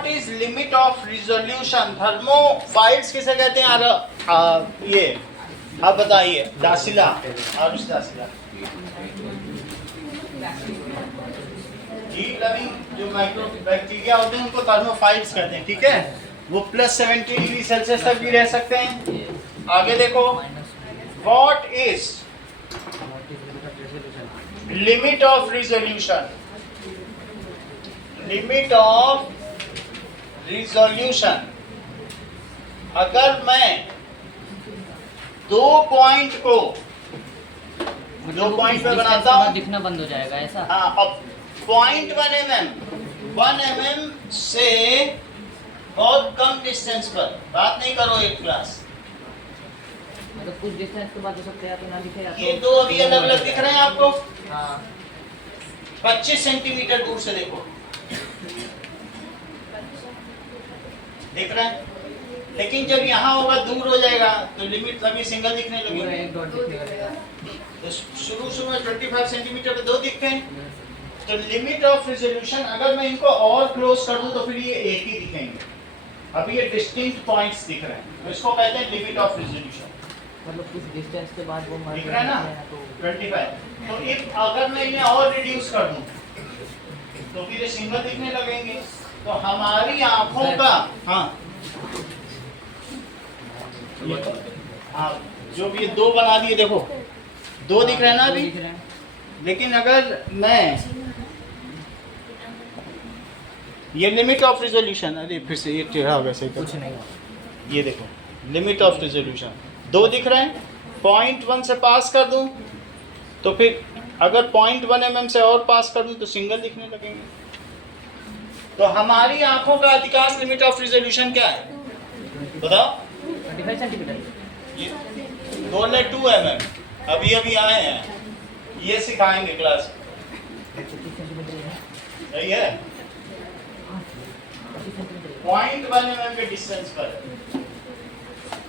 What is limit of resolution? Thermophiles किसे कहते हैं? ये आप बताइए, दासिला, आरुष दासिला जी। लविंग जो माइक्रो बैक्टीरिया होते हैं उनको थर्मोफाइल्स कहते हैं, ठीक है। वो +70 डिग्री सेल्सियस तक भी रह सकते हैं। आगे देखो, what is limit of resolution? Limit of resolution, अगर मैं दो पॉइंट पे बनाता हूँ, दिखना बंद हो जाएगा ऐसा। हाँ, अब 1 mm से बहुत कम डिस्टेंस पर, बात नहीं करो एक क्लास, मतलब कुछ डिस्टेंस के बाद हो सकते हैं या तो ना दिखे या ये दो अभी अलग अलग दिख रहे हैं आपको। हाँ 25 सेंटीमीटर दूर से देखो, दिख रहा है। लेकिन जब यहाँ होगा दूर हो जाएगा तो लिमिट तभी सिंगल दिखने पूरा लगेगी। एक डॉट दिखने लगेगा। तो शुरू में 25 सेंटीमीटर पे दो दिखते हैं। तो लिमिट ऑफ रिजोल्यूशन, अगर मैं इनको और क्लोज कर दूं तो फिर ये एक ही दिखेंगे। अभी ये डिस्टिंक्ट पॉइंट्स दिख रहे हैं, तो इसको कहते हैं लिमिट ऑफ रिजोल्यूशन। मतलब कुछ डिस्टेंस के बाद वो मर दिख रहा है ना, तो 25। तो इफ अगर मैं इन्हें और रिड्यूस कर दूं तो फिर ये सिंगल दिखने लगेंगे। तो हमारी आंखों का, हाँ हाँ, जो भी ये दो बना दिए, देखो दो दिख रहे हैं ना अभी। दिख रहे हैं। लेकिन अगर मैं ये लिमिट ऑफ रिजोल्यूशन, अरे फिर से ये टेढ़ा हो गया, सही कुछ कर। नहीं। ये देखो लिमिट ऑफ रिजोल्यूशन, दो दिख रहे हैं। 0.1 से पास कर दूं तो फिर अगर 0.1 mm से और पास कर दूं तो सिंगल दिखने लगेंगे। तो हमारी आंखों का अधिकांश लिमिट ऑफ रिजोल्यूशन क्या है बताओ? 25 सेंटीमीटर। ये 2 mm अभी अभी आए हैं, ये सिखाएंगे क्लास, 25 सेंटीमीटर है। सही है। 0.1 mm के डिस्टेंस पर,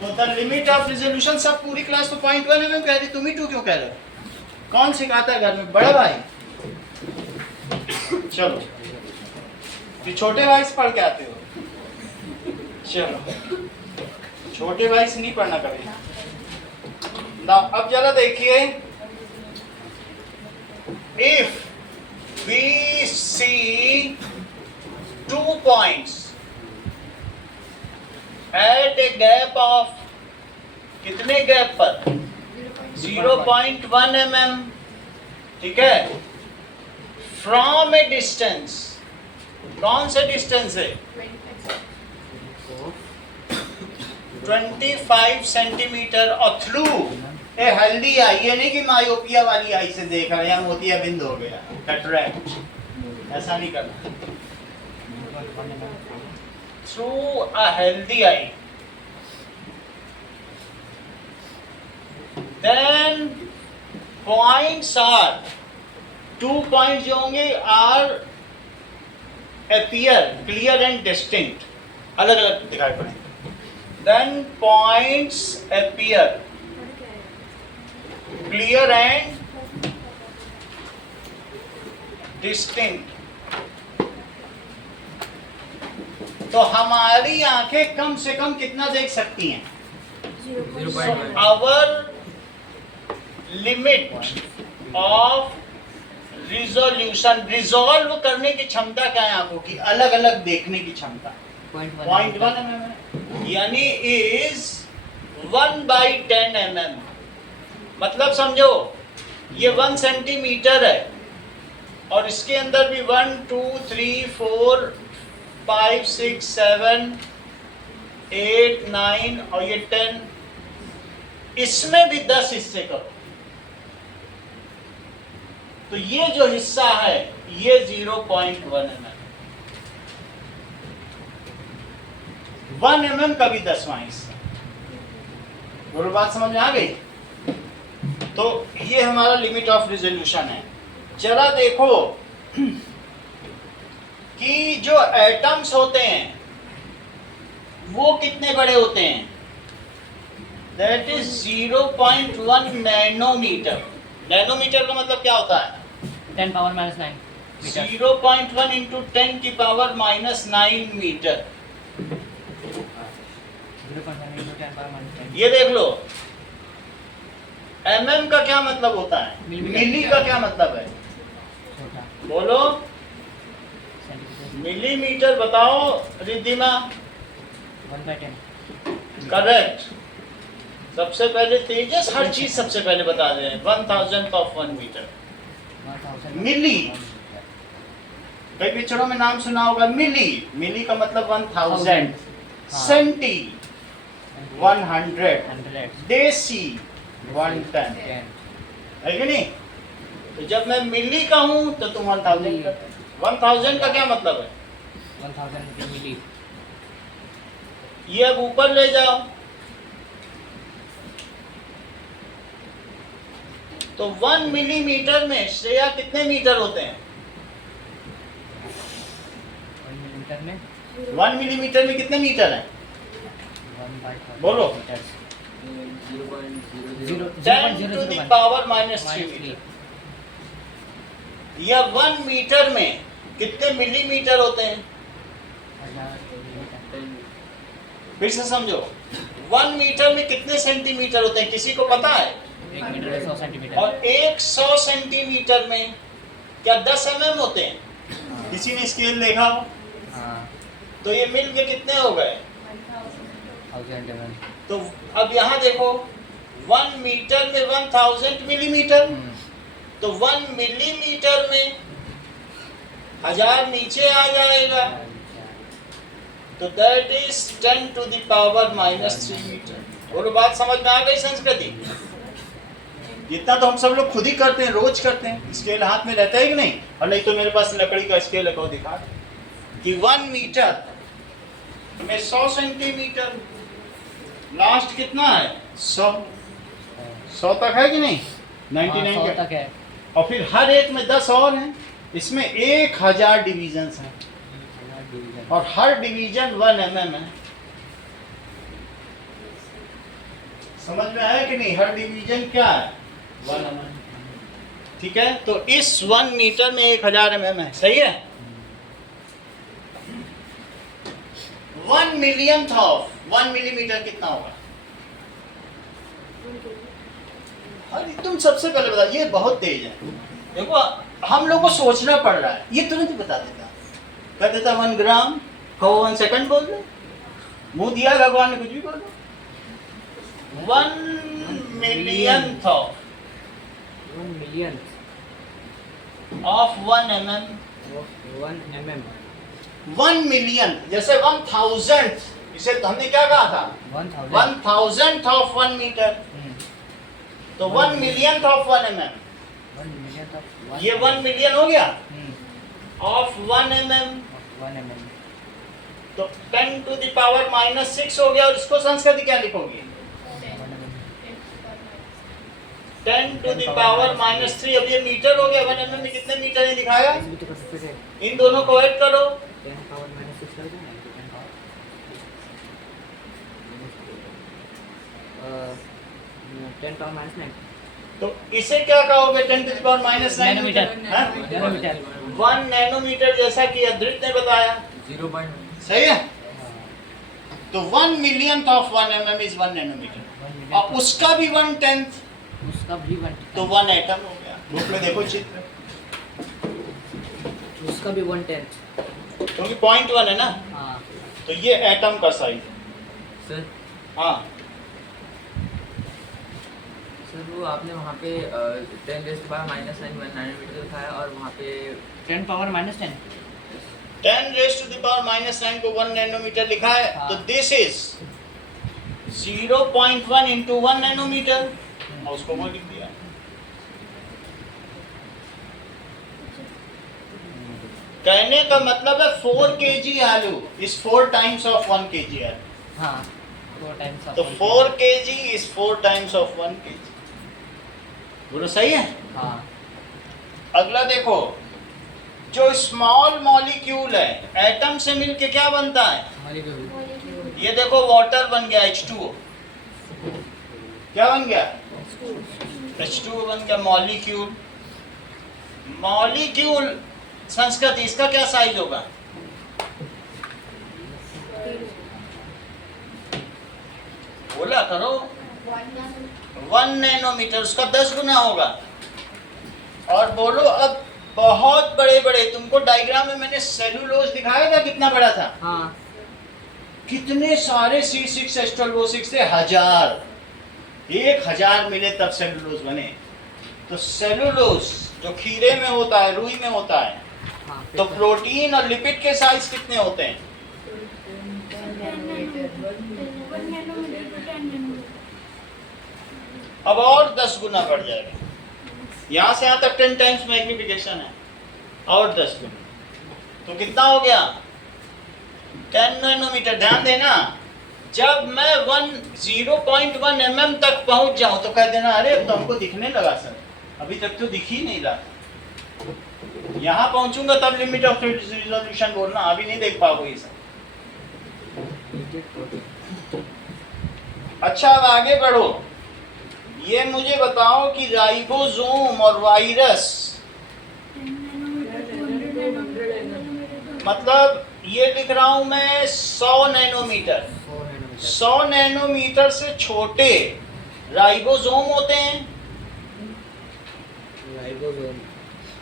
तो द लिमिट ऑफ रिजोल्यूशन, सब पूरी क्लास तो 0.1 mm कह रही, तुम ही 2 क्यों कह रहे हो? कौन सिखाता है घर में? बड़ा भाई? चलो फिर छोटे भाई से पढ़ के आते हो। चलो छोटे भाई से नहीं पढ़ना कभी ना। अब जरा देखिए, if we see 2 points at a gap of, कितने गैप पर? 0.1 mm, ठीक है। फ्रॉम ए डिस्टेंस, कौन से डिस्टेंस है? 25 सेंटीमीटर। और थ्रू ए हेल्दी आई, ये नहीं कि मायोपिया वाली आई से देख रहे हैं मोतियाबिंद हो गया, कैटरैक्ट, ऐसा नहीं करना। Through a healthy eye, then points are, 2 points जो होंगे are appear clear and distinct, अलग अलग दिखाई पड़ेंगे। Then points appear clear and distinct। तो हमारी आंखें कम से कम कितना देख सकती हैं? 0.1। Our limit of resolution, resolve करने की क्षमता क्या है आंखों की? अलग अलग देखने की क्षमता 0.1 mm, यानी इज 1/10 mm। मतलब समझो ये 1 सेंटीमीटर है और इसके अंदर भी 1 2 3 4 5 6 7 8 9 और ये 10, इसमें भी 10 हिस्से करो तो ये जो हिस्सा है ये 0.1 mm, 1 mm का भी 10वां हिस्सा। बोलो बात समझ में आ गई? तो ये हमारा लिमिट ऑफ रिजोल्यूशन है। जरा देखो कि जो एटम्स होते हैं वो कितने बड़े होते हैं? That is 0.1 nanometre. नैनोमीटर का मतलब क्या होता है? 10⁻⁹। मीटर 0.1 इंटू 10 की power -9 metre. 0.1 into 10 power minus 10 ये देख लो, mm का क्या मतलब होता है, मिलीमीटर। मिली का क्या मतलब है, छोटा बोलो सेंटीमीटर मिलीमीटर। बताओ रिद्धिमा। 1/10 करेक्ट। सबसे पहले तेजस हर चीज सबसे पहले बता दे रहे हैं। 1000th ऑफ 1 मीटर 1000 मिली। कई पिक्चरों में नाम सुना होगा मिली। मिली का मतलब 1000, हाँ। सेंटी 100, 100 देसी 110, 10 है कि नहीं? तो जब मैं मिली का हूं तो तुम 1000 का। 1000 का क्या मतलब है? 1000 मिली ये अब ऊपर ले जाओ तो 1 मिलीमीटर में श्रेया कितने मीटर होते हैं? 1 मिलीमीटर में 1 मिलीमीटर में कितने मीटर हैं? 1/10 बोलो। Metres 10 to the power -3 metre. या 1 मीटर में कितने मिलीमीटर होते हैं? फिर से समझो, 1 मीटर में कितने सेंटीमीटर होते हैं, किसी को पता है? 1 मीटर में 100 सेंटीमीटर और 100 सेंटीमीटर में क्या 10 mm होते हैं? किसी ने स्केल देखा हो? हाँ तो ये मिल के कितने हो गए? 1000 mm तो अब यहाँ देखो, 1 मीटर में 1000 मिलीमीटर, तो 1 मिलीमीटर में 1000 नीचे आ जाएगा, तो that is 10 to the power -3 metre. और बात समझ में आ गई संस्कृति? इतना तो हम सब लोग खुद ही करते हैं, रोज करते हैं। स्केल हाथ में रहता है कि नहीं? और नहीं तो मेरे पास लकड़ी का स्केल है, को दिखा कि 1 मीटर में 100 सेंटीमीटर, लास्ट कितना है? 100 तक है कि नहीं? 99 100 का। तक है। और फिर हर एक में 10 और हैं, इसमें 1000 डिवीजन्स हैं और हर डिवीजन 1 mm है। समझ में आया कि नहीं? हर डिवीजन क्या है? 1 mm। ठीक है, तो इस 1 मीटर में 1000 mm है, सही है? 1 मिलियंथ ऑफ 1 मिलीमीटर कितना होगा? अरे तुम सबसे पहले बता, ये बहुत तेज है। देखो हम लोग को सोचना पड़ रहा है, ये तुरंत ही बता देता। कह देता 1 ग्राम, कहो 1 सेकंड बोल दो, मुंह दिया भगवान ने, कुछ भी बोल दो। 1 millionth of 1 million of 1 mm। 1 mm 1 million जैसे 1000, इसे तो हमने क्या कहा था? 1000th ऑफ 1 मीटर, तो 1 millionth of 1 mm। 1 million of ये 1 मिलियन हो गया ऑफ 1 mm, 1 mm तो 10 टू द पावर -6 हो गया। और इसको संस्कृत क्या लिखोगे? 10 टू द पावर -3। अब ये मीटर हो गया, 1 mm में कितने मीटर है दिखाया? इन दोनों को ऐड करो, 10 पावर -6 कर देना, 10 पावर -9 तो इसे क्या कहोगे? 10 टू द पावर -9 नैनोमीटर। हाँ? नैनोमीटर 1 नैनोमीटर, जैसा कि अद्रित ने बताया। 0. सही है? तो 1 millionth of 1 mm is 1 nanometre, और उसका भी 1/10, उसका भी 1 तो 1 एटम हो गया। बुक में देखो चित्र, उसका भी 1/10। क्योंकि 0.1 है ना, हाँ तो ये एटम का साइज है। सर हाँ, सर वो आपने वहाँ पे 10 रेज़ के पावर -9 1 नैनोमीटर दिखाया और वहाँ पे 10 power -10 10 raise to the power -9 को 1 नैनोमीटर लिखा है। हाँ। तो दिस इज 0.1 इंटू 1 नैनोमीटर, और उसको वो लिख दिया। कहने का मतलब है 4 kg आलू इज 4 टाइम्स ऑफ 1 kg आलू। हाँ 4 टाइम्स तो 4 kg is 4 times of 1 kg। बोलो सही है? हाँ अगला देखो, जो स्मॉल मॉलिक्यूल है एटम से मिलके क्या बनता है? मॉलिक्यूल ये देखो वाटर बन गया H2O। क्या बन गया? H2O बन गया मॉलिक्यूल। मॉलिक्यूल संस्कृत इसका क्या साइज होगा? बोला करो। 1 नैनोमीटर, उसका 10 गुना होगा। और बोलो अब बहुत बड़े बड़े, तुमको डायग्राम में मैंने सेलुलोज दिखाया था कितना बड़ा था? हाँ। कितने सारे C6H12O6 थे, 1000 मिले तब सेलुलोज बने। तो सेलुलोज जो खीरे में होता है, रुई में होता है, हाँ, तो प्रोटीन और लिपिड के साइज कितने होते हैं? अब और 10 गुना बढ़ जाएगा, यहाँ से यहाँ तक 10 टाइम्स मैग्निफिकेशन है, और 10 गुना, तो कितना हो गया? 10 नैनोमीटर। ध्यान देना, जब मैं 0.1 mm तक पहुंच जाऊं तो कह देना अरे तो हमको दिखने लगा सर, अभी तक तो दिख ही नहीं रहा। यहां पहुंचूंगा तब लिमिट ऑफ रिजोल्यूशन बोलना, अभी नहीं देख पाओगे ये सब। अच्छा अब आगे बढ़ो, ये मुझे बताओ कि राइबोसोम और वायरस, मतलब ये लिख रहा हूं मैं 100 नैनोमीटर, 100 नैनोमीटर से छोटे राइबोसोम होते हैं,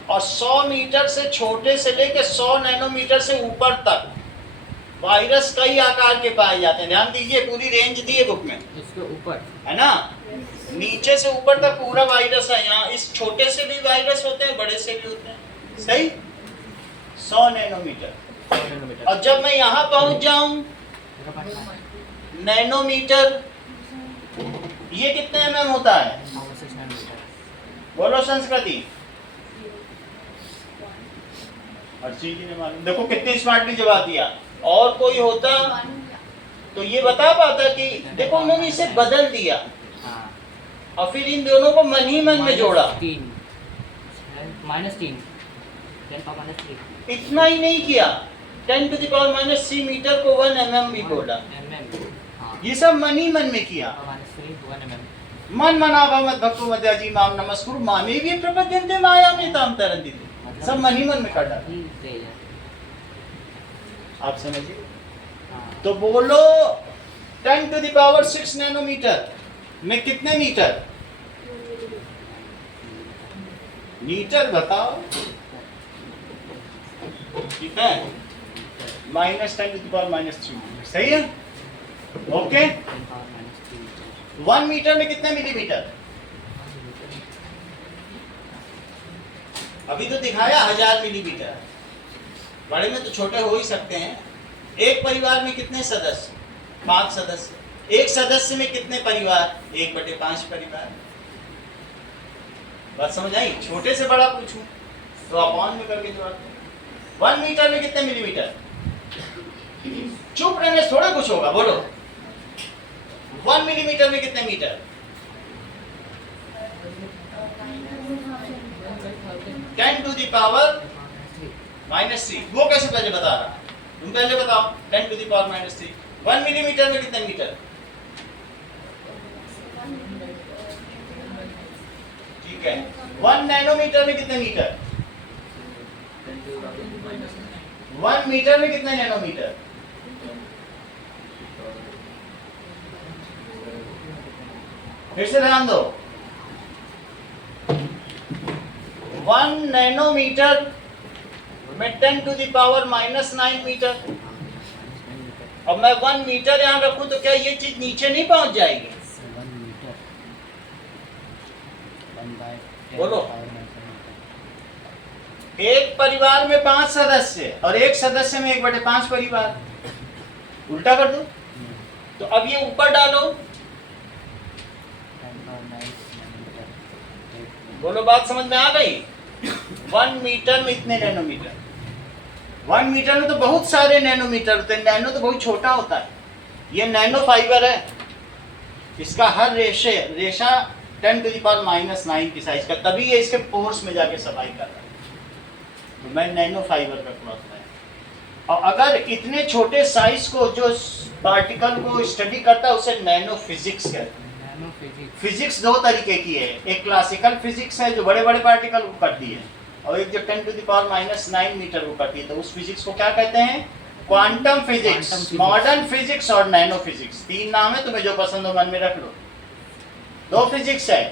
और 100 मीटर से छोटे से लेकर 100 नैनोमीटर से ऊपर तक वायरस कई आकार के पाए जाते हैं। ध्यान दीजिए, पूरी रेंज दी है बुक में, इसके ऊपर है ना, नीचे से ऊपर तक पूरा वायरस है। यहाँ इस छोटे से भी वायरस होते हैं, बड़े से भी होते हैं, सही। 100 नैनोमीटर। और जब मैं यहाँ पहुंच जाऊं नैनोमीटर, ये कितने mm होता है? बोलो संस्कृति। अर्ची जी ने मालूम, देखो कितने स्मार्टली जवाब दिया। और कोई होता तो ये बता पाता कि देखो उन्होंने इसे बदल दिया और फिर इन दोनों को मन ही मन में जोड़ा। -3 इतना ही नहीं किया, 10⁻³ मीटर को 1 mm भी बोला। ये सब मन ही मन में किया। मन मना भवत भक्तो मध्याजी माम नमस्कुरु मामे भी प्रपद्यन्ते माया में ताम तरन्ति, सब मन ही मन में कर डाला। आप समझिए। तो बोलो 10⁻6 नैनोमीटर में कितने मीटर? मीटर बताओ, ठीक है, -10⁻³ सही है, ओके। 1 मीटर में कितने मिलीमीटर? अभी तो दिखाया 1000 मिलीमीटर, बड़े में तो छोटे हो ही सकते हैं। एक परिवार में कितने सदस्य? 5 सदस्य। एक सदस्य में कितने परिवार? 1/5 परिवार। बात समझ आई? छोटे से बड़ा पूछूं तो अपॉन में करके जवाब दो। 1 मीटर में कितने मिलीमीटर? चुप रहने से थोड़ा कुछ होगा, बोलो। 1 मिलीमीटर में कितने मीटर? 10⁻³ वो कैसे पहले बता रहा? तुम पहले बताओ। 10⁻³ 1 मिलीमीटर में कितने मीटर? ठीक है। 1 नैनोमीटर में कितने मीटर? 1 मीटर में कितने नैनोमीटर? फिर से ध्यान दो। 1 नैनोमीटर में 10⁻⁻9 मीटर। अब मैं 1 मीटर यहाँ रखूं तो क्या ये चीज नीचे नहीं पहुंच जाएगी? बोलो। एक परिवार में 5 सदस्य और एक सदस्य में 1/5 परिवार, उल्टा कर दो। तो अब ये ऊपर डालो, बोलो बात समझ में आ गई? 1 मीटर में इतने नैनोमीटर। 1 मीटर में तो बहुत सारे नैनोमीटर होते हैं, नैनो तो बहुत छोटा होता है। ये नैनो फाइबर है, इसका हर रेशा 10⁻⁻9 की साइज का, तभी ये इसके पोर्स में जाके सफाई कर रहा है। तो मैं नैनो फाइबर का क्लॉथ है। और अगर इतने छोटे साइज को जो पार्टिकल को स्टडी करता है उसे नैनो फिजिक्स कहते हैं। फिजिक्स 2 तरीके की है, एक क्लासिकल फिजिक्स है जो बड़े बड़े पार्टिकल को करती है, और एक जो 10⁻⁹ मीटर वो करती है, तो उस फिजिक्स को क्या कहते हैं? क्वांटम फिजिक्स, मॉडर्न फिजिक्स और नैनो फिजिक्स। 3 नाम है, तुम्हें जो पसंद हो मन में रख लो। 2 फिजिक्स है,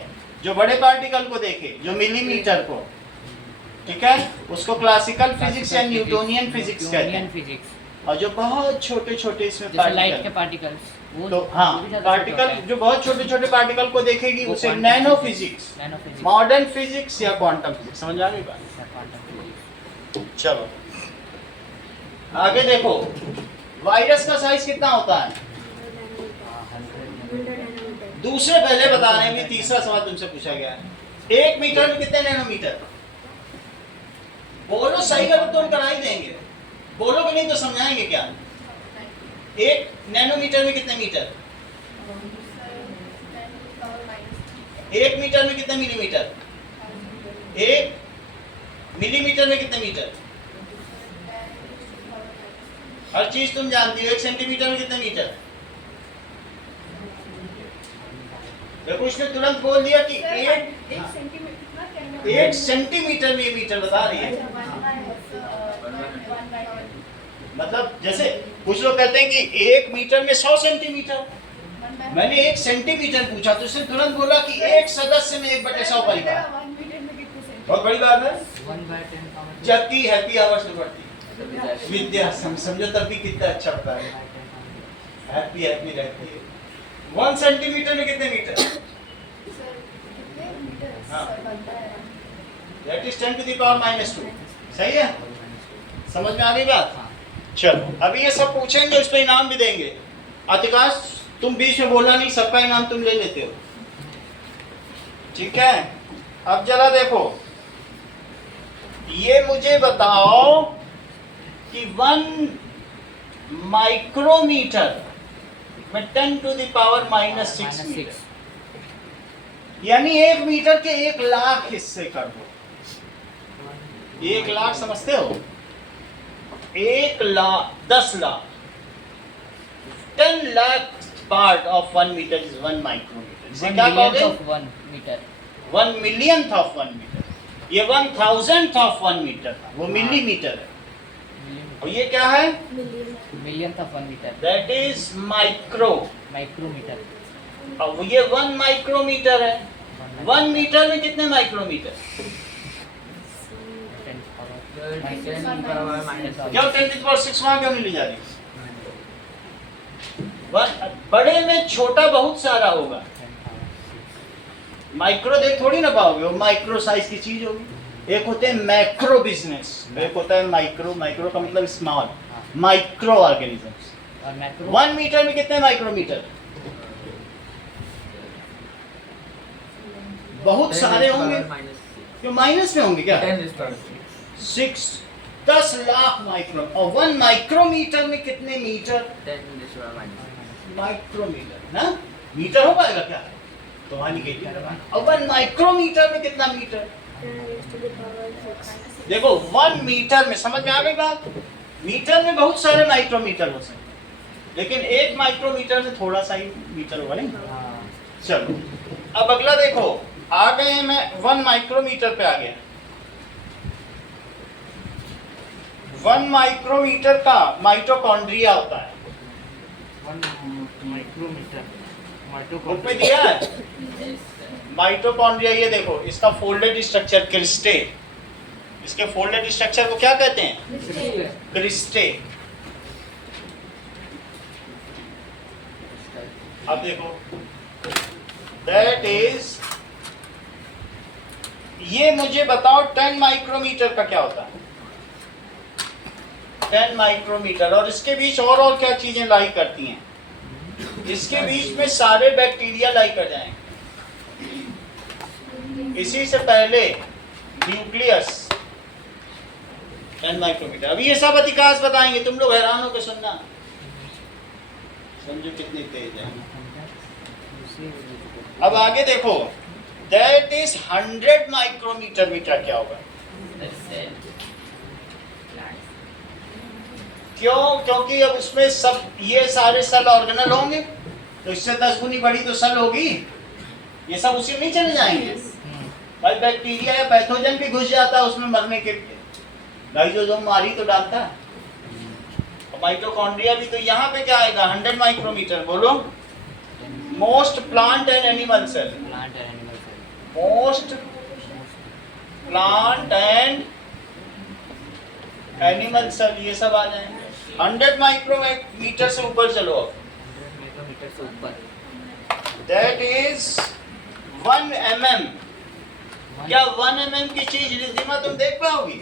जो बड़े पार्टिकल को देखे, जो मिलीमीटर को, ठीक है, उसको क्लासिकल फिजिक्स या न्यूटोनियन फिजिक्स कहते हैं। और जो बहुत छोटे छोटे इसमें लाइट के पार्टिकल्स, तो हाँ, पार्टिकल जो बहुत छोटे छोटे पार्टिकल को देखेगी उसे नैनो फिजिक्स, मॉडर्न फिजिक्स या क्वांटम फिजिक्स। समझ आ गई बात? चलो आगे देखो, वायरस का साइज कितना होता है? दूसरे पहले बता रहे हैं, तीसरा सवाल तुमसे पूछा गया है। 1 मीटर में कितने नैनोमीटर? बोलो सही करो तो हम करा ही देंगे, बोलोगे नहीं तो समझाएंगे क्या? 1 नैनोमीटर में कितने मीटर? 1 मीटर में कितने मिलीमीटर? 1 मिलीमीटर में कितने मीटर? हर चीज तुम जानती हो। 1 सेंटीमीटर में कितने मीटर? देखो उसने तुरंत बोल दिया कि 1 सेंटीमीटर में ये मीटर बता रही है। मतलब जैसे कुछ लोग कहते हैं कि 1 मीटर में 100 सेंटीमीटर, मैंने 1 सेंटीमीटर पूछा तो उसने तुरंत बोला कि 1 सदस्य में 1/100 परिवार। बहुत बड़ी बात है। जबकि हैप्पी आवर्स में बढ़ती विद्या समझो तब भी कितना अच्छा बता रहे, हैप्पी हैप्पी रहती है। 1 सेंटीमीटर में कितने मीटर? That is 10⁻⁻²। सही है, समझ में आ गई बात? चलो अभी ये सब पूछेंगे, उस पर इनाम भी देंगे। अतिकाश तुम बीच में बोलना नहीं, सबका इनाम तुम ले लेते हो, ठीक है? अब जरा देखो, ये मुझे बताओ कि 1 माइक्रोमीटर में 10⁻⁻6 मीटर, यानी 1 मीटर के 1 लाख हिस्से कर दो। 1 लाख समझते हो? 1 lakh, 10 lakh, 10 lakh part of 1 metre is 1 micrometre. इसे क्या कहोगे? 1 मिलियंथ ऑफ 1 मीटर। ये 1000th ऑफ 1 मीटर था, वो मिलीमीटर है। और ये क्या है? Millionth of 1 metre, that is micrometre. अब ये 1 माइक्रोमीटर है। 1 मीटर में कितने माइक्रोमीटर? क्यों 10⁻⁶ वहां क्यों नहीं ली जा रही? बड़े में छोटा बहुत सारा होगा, माइक्रो देख थोड़ी ना पाओगे, वो माइक्रो साइज की चीज होगी। एक होते हैं मैक्रो बिजनेस, एक होता है माइक्रो। माइक्रो का मतलब स्मॉल, माइक्रो ऑर्गेनिजम्स। 1 मीटर में कितने माइक्रोमीटर? बहुत सारे होंगे, क्यों माइनस में होंगे क्या? 10 लाख माइक्रो। और 1 माइक्रोमीटर में कितने मीटर? 10⁻⁻। माइक्रोमीटर ना, मीटर हो पाएगा क्या? तो वहां निकल। और 1 माइक्रोमीटर में कितना मीटर? देखो 1 मीटर में, समझ में आ गई बात? मीटर में बहुत सारे माइक्रोमीटर हो सकते, लेकिन 1 माइक्रोमीटर से थोड़ा सा ही मीटर होगा नहीं। चलो अब अगला देखो, आ गए हैं, मैं 1 माइक्रोमीटर पे आ गया। 1 माइक्रोमीटर का माइटोकॉन्ड्रिया होता है। 1 माइक्रोमीटर बुक में दिया है माइटोकॉन्ड्रिया। ये देखो इसका फोल्डेड स्ट्रक्चर क्रिस्टे, इसके फोल्डेड स्ट्रक्चर को क्या कहते हैं? क्रिस्टे। अब देखो दैट इज, ये मुझे बताओ 10 माइक्रोमीटर का क्या होता है? 10 माइक्रोमीटर। और इसके बीच और क्या चीजें लाई करती हैं? इसके बीच में सारे बैक्टीरिया लाई कर जाएंगे। इसी से पहले न्यूक्लियस 10 माइक्रोमीटर। अभी ये सब अधिकांश बताएंगे, तुम लोग हैरान हो के सुनना, समझो कितनी तेज है। अब आगे देखो, दैट इज 100 माइक्रोमीटर में क्या क्या होगा? क्यों? क्योंकि अब उसमें सब ये सारे सेल ऑर्गेनल होंगे, तो इससे 10 गुनी बड़ी तो सेल होगी, ये सब उसी में नहीं चले जाएंगे। भाई बैक्टीरिया या पैथोजन भी घुस जाता है उसमें मरने के लिए, लाइसोसोम मारी तो डालता है। और माइटोकॉन्ड्रिया भी, तो यहाँ पे क्या आएगा 100 माइक्रोमीटर, बोलो। Most plant and animal cell, plant and animal cell, most plant and animal cell, ये सब आ जाएंगे। 100 माइक्रोमीटर से ऊपर चलो, 100 माइक्रोमीटर से ऊपर, दैट इज 1 mm। क्या 1 mm की चीज रिद्धिमा तुम देख पाओगी?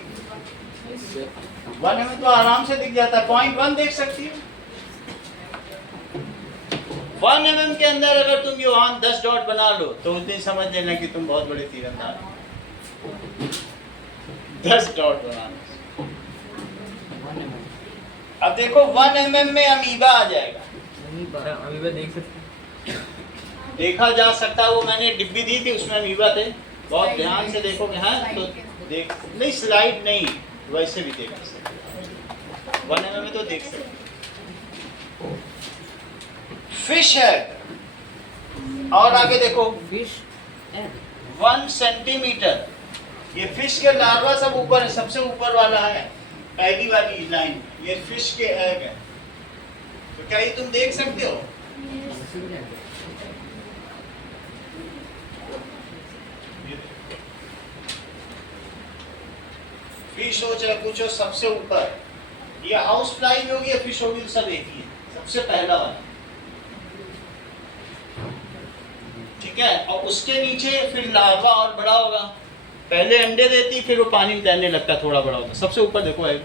1 mm तो आराम से दिख जाता है, 0.1 देख सकती है। 1 mm के अंदर अगर तुम योहान 10 डॉट बना लो तो उस दिन समझ लेना कि तुम बहुत बड़े तीरंदाज हो। 10 डॉट बनाना। 1 mm, अब देखो 1 mm में अमीबा आ जाएगा, अभी मैं देख सकते देखा जा सकता है। वो मैंने डिब्बी दी थी उसमें अमीबा थे, बहुत ध्यान से देखोगे। हाँ तो देख, नहीं स्लाइड नहीं, वैसे भी देख सकते, 1 mm में तो देख सकते। फिश एग, और आगे देखो फिश एग, 1 सेंटीमीटर। ये फिश के लार्वा सब ऊपर है, सबसे ऊपर वाला है, पहली वाली लाइन, ये फिश के एग है। तो क्या ये तुम देख सकते हो? फिश हो चाहे कुछ हो, सबसे ऊपर ये हाउस फ्लाई भी होगी या फिश होगी, तो सब एक ही है, सबसे पहला वाला, ठीक है। और उसके नीचे फिर लार्वा और बड़ा होगा, पहले अंडे देती फिर वो पानी में तैरने लगता, थोड़ा बड़ा होता, सबसे ऊपर देखो एग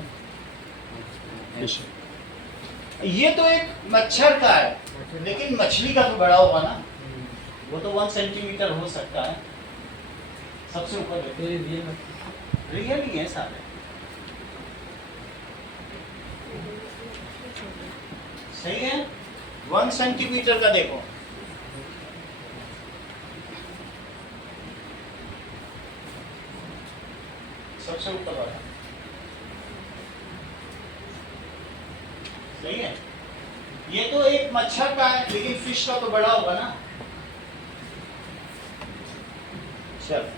फिश। ये तो एक मच्छर का है, लेकिन मछली का तो बड़ा होगा ना, वो तो 1 सेंटीमीटर हो सकता है। सबसे ऊपर देखो, रियल ही है सारे, सही है। 1 सेंटीमीटर का देखो, सबसे ऊपर वाला, सही है। ये तो एक मच्छर का है, लेकिन फिश का तो बड़ा होगा ना। चल,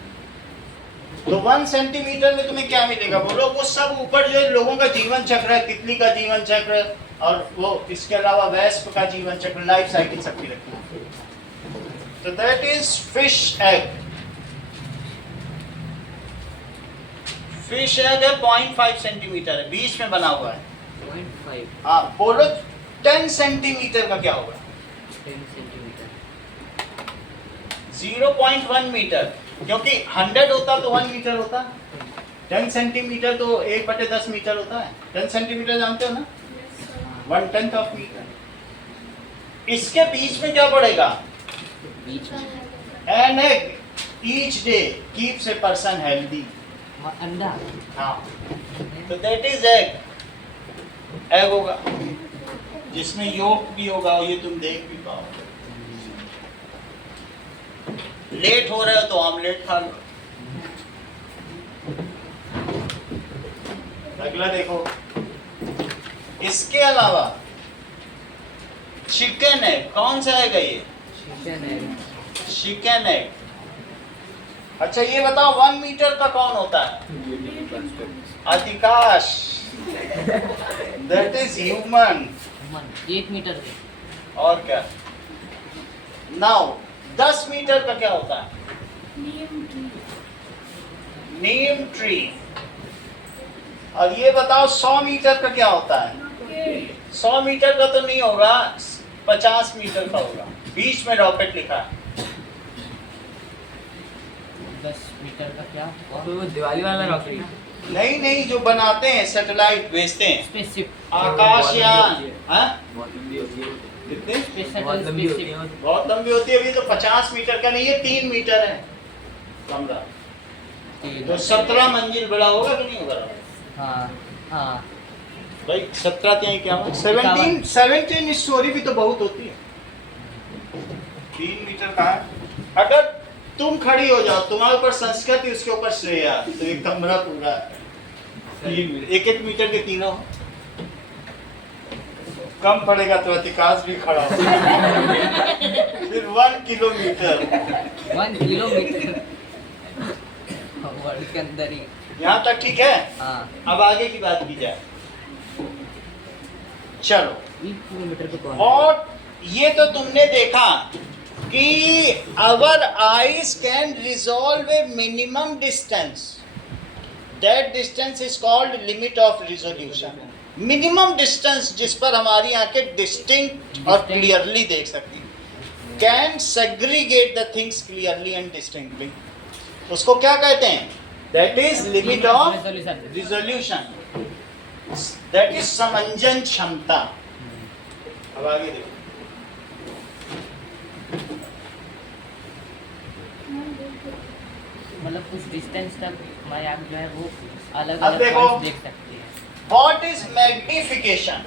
तो 1 सेंटीमीटर में तुम्हें क्या मिलेगा बोलो? वो सब ऊपर जो लोगों का जीवन चक्र है, तितली का जीवन चक्र, और वो इसके अलावा वैस्प का जीवन चक्र, लाइफ साइकिल सबकी रखी है। तो that is fish egg. Fish egg है 0.5 सेंटीमीटर है, बीच में बना हुआ है। 0.5, हाँ बोलो 10 सेंटीमीटर का क्या होगा? 10 सेंटीमीटर, 0.1 मीटर, क्योंकि 100 होता तो 1 मीटर होता, 10 सेंटीमीटर तो 1/10 मीटर होता है। 10 सेंटीमीटर जानते हो ना, 1/10 ऑफ मीटर। इसके बीच में क्या पड़ेगा? बीच में an egg each day keeps a person healthy. अंडा, हाँ, तो दैट इज एग। एग होगा जिसमें योक भी होगा, ये तुम देख भी पाओगे। लेट हो रहा है तो ऑमलेट खा लो। अगला देखो, इसके अलावा चिकन एग, कौन सा आएगा ये? Chicken egg, chicken egg. अच्छा ये बताओ 1 मीटर का कौन होता है? अधिकाश, दैट इज ह्यूमन। 1 मीटर के, और क्या? नाउ 10 मीटर का क्या होता है? नीम ट्री। और ये बताओ 100 मीटर का क्या होता है? 100 मीटर का तो नहीं होगा, 50 मीटर का होगा, बीच में रॉकेट लिखा है। 10 मीटर का क्या हुआ? तो वो दिवाली वाला रॉकेट, नहीं नहीं, जो बनाते हैं सैटेलाइट भेजते हैं, स्पेसशिप, आकाशयान। हाँ? बहुत लंबी होती है, कितने? बहुत लंबी होती है। बहुत लंबी होती है। अभी तो 50 मीटर का नहीं है, 3 मीटर है कमरा, तो 17 मंजिल बड़ा होगा कि नहीं होगा? हाँ हाँ, भाई 17 क्या क्या 17 स्टोरी भी तो बहुत होती है। 3 मीटर का है। अगर तुम खड़ी हो जाओ, तुम्हारे ऊपर संस्कृति, उसके ऊपर श्रेया, तो एक कमरा पूरा 1-1 मीटर के तीनों। कम पड़ेगा तो अतिकाश भी खड़ा हो। फिर 1 किलोमीटर, 1 किलोमीटर, वर्ल्ड के अंदर ही। यहाँ तक ठीक है? हाँ। अब आगे की बात की जाए। चलो, 1 किलोमीटर पे कौन? और ये तो तुमने देखा कि our eyes can resolve a minimum distance. That distance is called limit of resolution. Minimum distance जिस पर हमारी आंखें distinct और clearly देख सकती हैं, can segregate the things clearly and distinctly. उसको क्या कहते हैं? That is limit of resolution. That is समंजन क्षमता। अब आगे देखो। मतलब कुछ डिस्टेंस तक हमारी आँख जो है वो अलग अब अलग देखो। पॉइंट्स देख सकती है। What is magnification?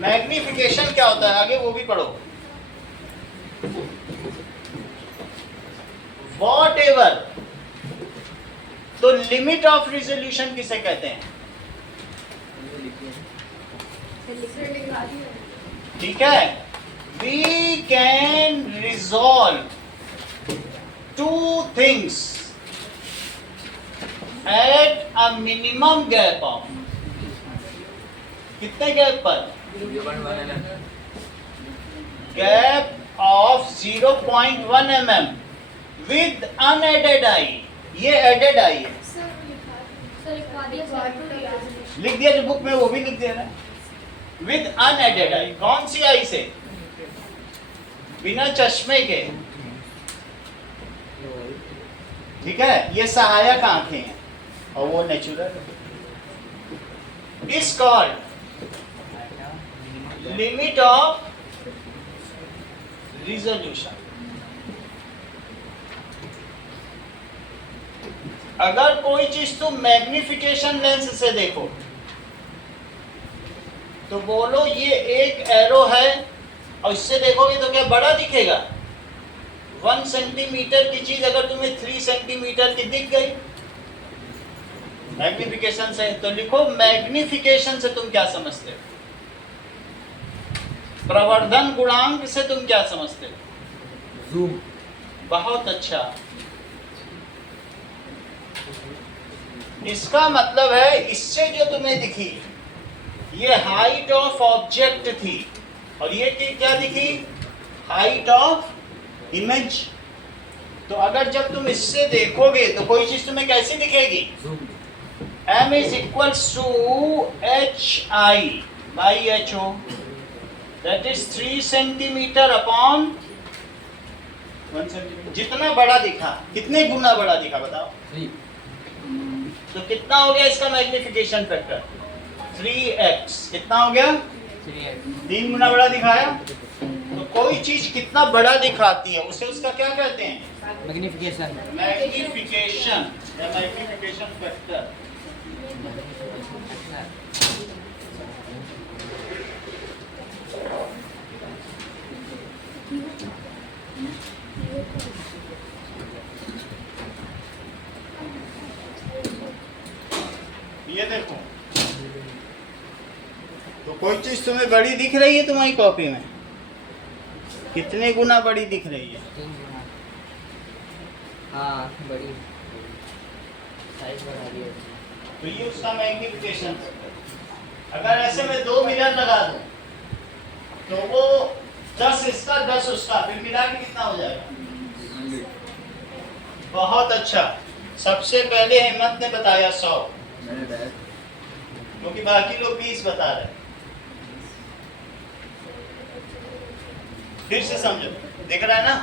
मैग्निफिकेशन क्या होता है? आगे वो भी पढ़ो। Whatever, तो लिमिट ऑफ रिजोल्यूशन किसे कहते हैं? ठीक है, we can resolve two things at a minimum gap of, कितने गैप पर? 0.1 mm। Gap of 0.1 mm with unaided eye. ये एडेड आई है, लिख दिया जो बुक में, वो भी लिख देना। विद अनएडेड आई, कौन सी आई से? बिना चश्मे के। ठीक है, ये सहायक आंखें हैं और वो नेचुरल। इस कॉल्ड लिमिट ऑफ रिजोल्यूशन। अगर कोई चीज तुम मैग्निफिकेशन लेंस से देखो तो बोलो ये एक एरो है, और इससे देखोगे तो क्या बड़ा दिखेगा? 1 सेंटीमीटर की चीज अगर तुम्हें 3 सेंटीमीटर की दिख गई मैग्निफिकेशन से, तो लिखो मैग्निफिकेशन से तुम क्या समझते हो? प्रवर्धन गुणांक से तुम क्या समझते हो? जूम। बहुत अच्छा। इसका मतलब है इससे जो तुम्हें दिखी ये हाइट ऑफ ऑब्जेक्ट थी, और ये क्या दिखी? Height of image. तो अगर जब तुम इससे देखोगे तो कोई चीज तुम्हें कैसी दिखेगी? m is equals to hi by ho, that is 3 centimetre upon 1 centimetre. जितना बड़ा दिखा, कितने गुना बड़ा दिखा बताओ? 3। तो कितना हो गया इसका मैग्निफिकेशन फैक्टर? 3x। कितना हो गया? 3 गुना बड़ा दिखाया। तो कोई चीज कितना बड़ा दिखाती है उसे उसका क्या कहते हैं? मैग्निफिकेशन। मैग्निफिकेशन या मैग्निफिकेशन फैक्टर। ये देखो, तो कोई चीज तुम्हें बड़ी दिख रही है तुम्हारी कॉपी में, कितने गुना बड़ी दिख रही है? 3 गुना। हाँ, बड़ी साइज बढ़ा दी है। तो ये उसका मैग्निफिकेशन। अगर ऐसे में 2 मिरर लगा दूं तो वो 10 इसका 10 उसका, फिर मिला के कितना हो जाएगा? बहुत अच्छा। सबसे पहले हिम्मत ने बताया 100, क्योंकि बाकी लोग 20 बता रहे। फिर से समझो, दिख रहा है ना?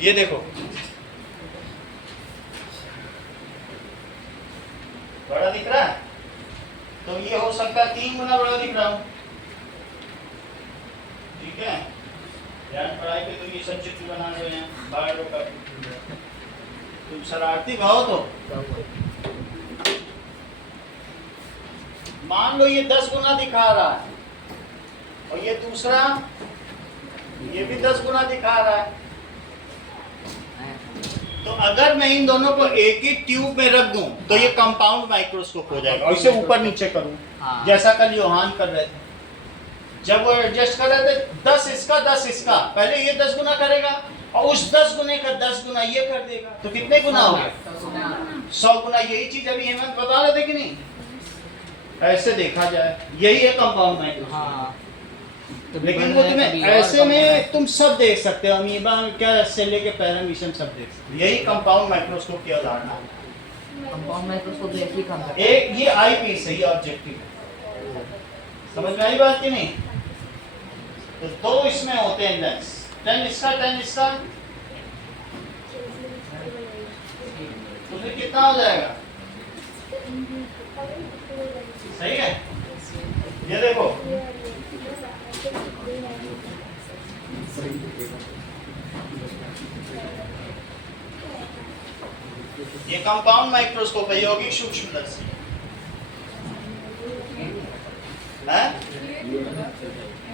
ये देखो, बड़ा दिख रहा है, तो ये हो सकता है 3 गुना बड़ा दिख रहा हूं। ठीक है, ध्यान पढ़ाई पे तो ये सब चित्र बना रहे हैं बाहर का। तुम शरारती बहुत हो। मान लो ये 10 गुना दिखा रहा है, और ये दूसरा ये भी 10 गुना दिखा रहा है। तो अगर मैं इन दोनों को एक ही ट्यूब में रख दूं तो ये कंपाउंड माइक्रोस्कोप हो जाएगा, और इसे ऊपर नीचे करूं। हाँ। जैसा कल योहान कर रहे थे, जब वो एडजस्ट कर रहे थे 10 इसका 10 इसका, पहले ये 10 गुना करेगा और उस 10 गुने का 10 गुना ये कर देगा, तो कितने गुना हो गया? 100 गुना, यही चीज अभी हेमंत बता रहे थे कि नहीं? ऐसे देखा जाए यही है कंपाउंड माइक्रोस्कोप। हाँ लेकिन वो तुम्हें ऐसे में तुम सब देख सकते हो, अमीबा क्या से लेके पैरामीशियम सब देख सकते हो। यही कंपाउंड माइक्रोस्कोप की अवधारणा है। कंपाउंड माइक्रोस्कोप ऐसे ही काम करता है। एक ये आई पीस है, ये ऑब्जेक्टिव है। समझ में आई बात कि नहीं? तो दो इसमें होते हैं लेंस, 10 इसका 10 इसका, तो फिर कितना हो जाएगा? सही है। ये देखो ये कंपाउंड माइक्रोस्कोप है, यौगिक सूक्ष्मदर्शी है।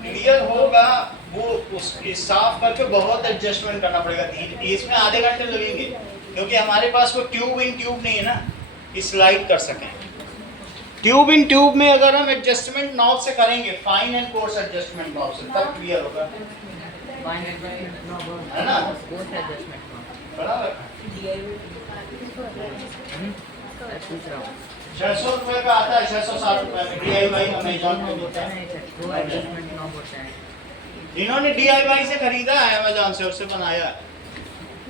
क्लियर होगा वो, उसके साफ करके बहुत एडजस्टमेंट करना पड़ेगा। इसमें आधे घंटे लगेंगे क्योंकि हमारे पास कोई ट्यूब इन ट्यूब नहीं है ना कि स्लाइड कर सकें। ट्यूब इन ट्यूब में अगर हम एडजस्टमेंट नॉब से करेंगे, fine and course adjustment knob से, तब क्लियर होगा, है ना? बड़ा रखा 600 रुपए का आता है, 660 रुपए में DIY अमेजॉन पे होता है। इन्होंने DIY से खरीदा है, अमेजॉन से, उससे बनाया है।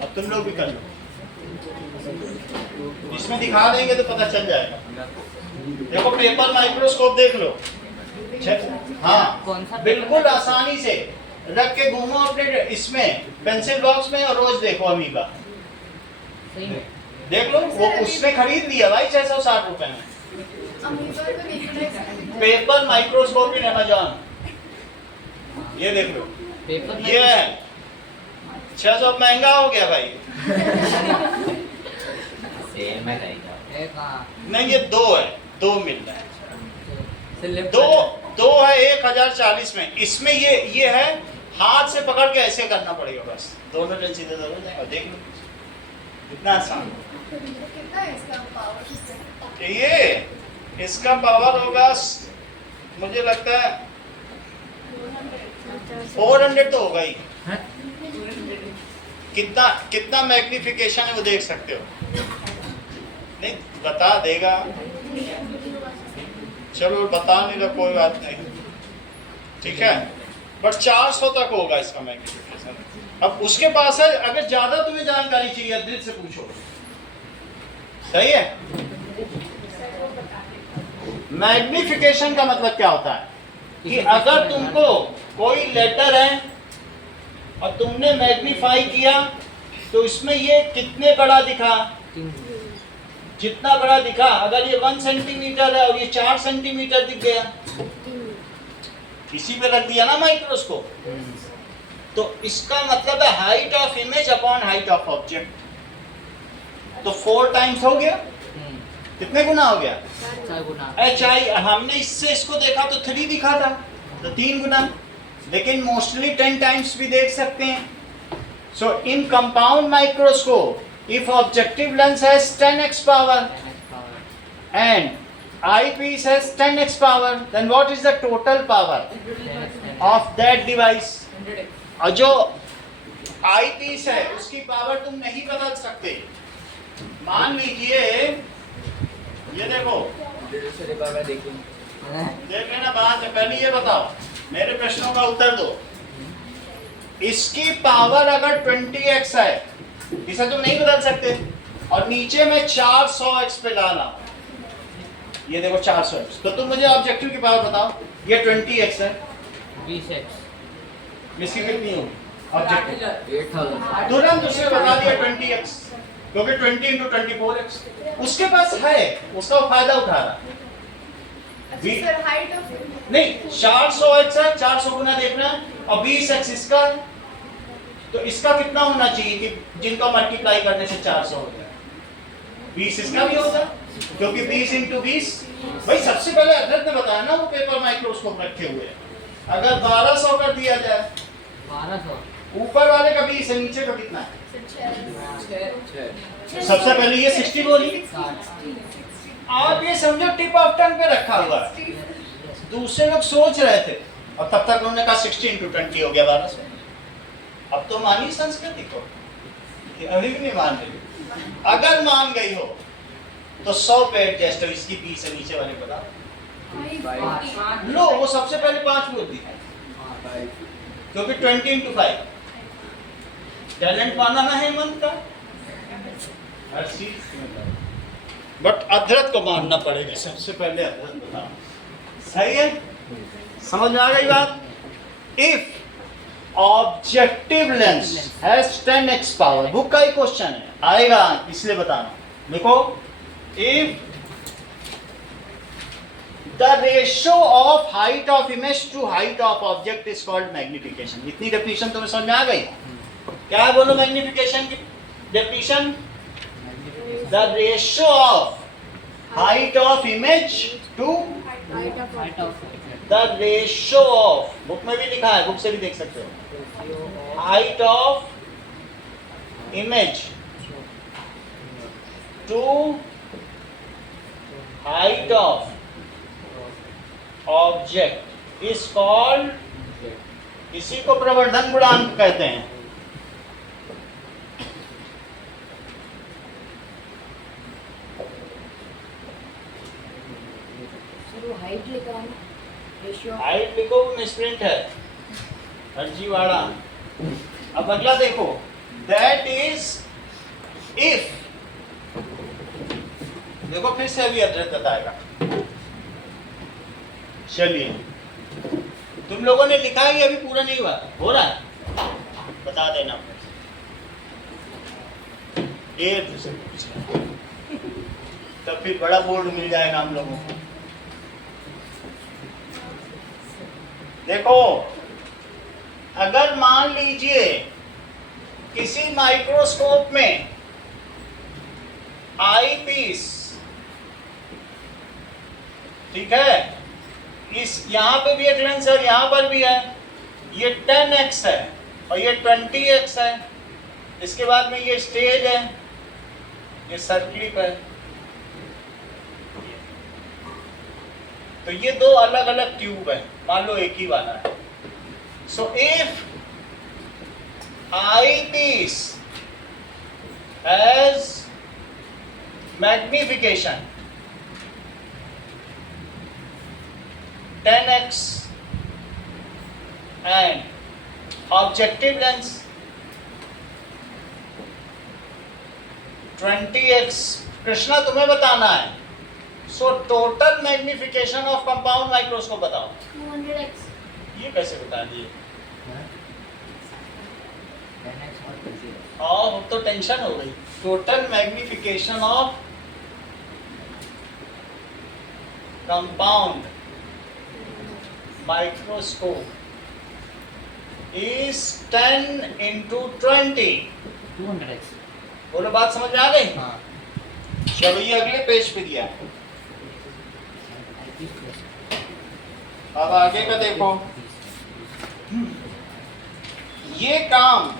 अब तुम लोग भी कर लो, इसमें दिखा देंगे तो पता चल जाएगा। देखो पेपर माइक्रोस्कोप देख लो, हाँ बिल्कुल आसानी से रख के घूमो अपने इसमें पेंसिल बॉक्स में और रोज देखो अमीबा, देख लो। वो उसने खरीद लिया भाई 660 रुपए में पेपर माइक्रोस्कोप इन अमेजॉन। ये देख लो, ये 600 महंगा हो गया भाई। नहीं ये दो है, दो मिल रहा है, दो है 1040 में। इसमें ये है, हाथ से पकड़ के ऐसे करना पड़ेगा बस, दोनों लेंस इधर हो जाएगा। देख लो कितना आसान। कितना है इसका पावर? ये इसका पावर होगा मुझे लगता है 400 तो होगा ही। कितना मैग्निफिकेशन है वो देख सकते हो। नहीं बता देगा, चलो बता नहीं रहा कोई बात नहीं, ठीक है। बट 400 तक होगा इसका मैग्निफिकेशन। अब उसके पास है, अगर ज्यादा तुम्हें जानकारी चाहिए दिल से पूछो, सही है। मैग्निफिकेशन का मतलब क्या होता है कि अगर तुमको कोई लेटर है और तुमने मैग्नीफाई किया तो इसमें ये कितने बड़ा दिखा, जितना बड़ा दिखा। अगर ये 1 सेंटीमीटर है और ये 4 सेंटीमीटर दिख गया, इसी पे रख दिया ना माइक्रोस्कोप, तो इसका मतलब है height of image upon height of object, तो 4 टाइम्स हो गया। कितने गुना हो गया? 4 गुना। हमने इससे इसको देखा तो 3 दिखा था, तो 3 गुना, लेकिन मोस्टली 10 टाइम्स भी देख सकते हैं। So in compound microscope if objective lens has 10x power and eyepiece has 10x power, then what is the total power of that device? और जो eyepiece है उसकी पावर तुम नहीं बदल सकते। मान लीजिए ये देखो, देख लेना बात है, पहले ये बताओ, मेरे प्रश्नों का उत्तर दो। इसकी पावर अगर 20x है, इसे तुम नहीं बदल सकते, और नीचे में 400x पे लाना, ये देखो 400x, तो तुम मुझे ऑब्जेक्टिव की पावर बताओ। ये 20x है, 20x, इसकी कितनी होगी ऑब्जेक्टिव? 8000। तुरंत उसने बता दिया 20x, क्योंकि 20 × 24x उसके पास है, उसका फायदा उठा रहा। नहीं 400x है, 400 गुना देखना, और 20x इसका, तो इसका कितना होना चाहिए कि जिनको मल्टीप्लाई करने से 400 हो जाए? 20 इसका भी होगा, क्योंकि 20 × 20 भाई सबसे पहले अदरक ने बताया ना वो पेपर माइक्रोस्कोप रखे हुए हैं। अगर 1200 कर दिया जाए, 1200, ऊपर वाले का 20 है, नीचे का कितना है? सबसे पहले ये 60 बोली, आप ये समझो टिप ऑफ टंग पे रखा हुआ है। दूसरे लोग सोच रहे थे और तब तक उन्होंने कहा 60 × 20 हो गया 1200। अब तो मानी संस्कृति को, अभी भी नहीं मान रही। अगर मान गई हो तो 100 पे एडजस्ट हो, इसकी बी से नीचे वाले बताओ। पाँच। लो वो सबसे पहले 5 बोलती है क्योंकि 20 into 5 टैलेंट माना ना हेमंत का हर चीज, बट अधरत को मानना पड़ेगा सबसे पहले। अधरत बताओ, सही है? समझ में आ गई बात? If objective lens has 10x power, book का ही क्वेश्चन है, आएगा इसलिए बताना। देखो, if the ratio of height of image to height of object is called magnification। इतनी डेफिनेशन तुम्हें समझ में आ गई? क्या है बोलो मैग्निफिकेशन की definition? the ratio of height of image to Height of the ratio of, book में भी लिखा है, बुक से भी देख सकते हो, height of image to height of object is called, इसी को प्रवर्धन गुणांक कहते हैं। सर वो हाइट लेकर आना, रेशियो हाइट लिखो, मिसप्रिंट है फर्जीवाड़ा। अब अगला देखो, दैट इज इफ, देखो फिर से अभी अदृत बताएगा। चलिए, तुम लोगों ने लिखा है, अभी पूरा नहीं हुआ, हो रहा है, बता देना एक दूसरे को पूछना, तब फिर बड़ा बोर्ड मिल जाएगा हम लोगों को। देखो, अगर मान लीजिए किसी माइक्रोस्कोप में आई पीस, ठीक है, इस यहां पे भी एक लेंस है, यहां पर भी है, ये 10x है और ये 20x है, इसके बाद में ये स्टेज है, ये सर्क्लिप है, तो ये दो अलग अलग ट्यूब है, मान लो एक ही वाला है। So if eyepiece has magnification 10x and objective lens 20x, Krishna तुम्हें बताना है। So total magnification of compound microscope बताओ। 200x। ये कैसे बता दिए? 10x और 20x। अब तो टेंशन हो गई। Total magnification of compound microscope is 10 into 20। 200x। बोलो, बात समझ में आ गई? हाँ। चलो, ये अगले पेज पे दिया है। अब आगे का देखो, ये काम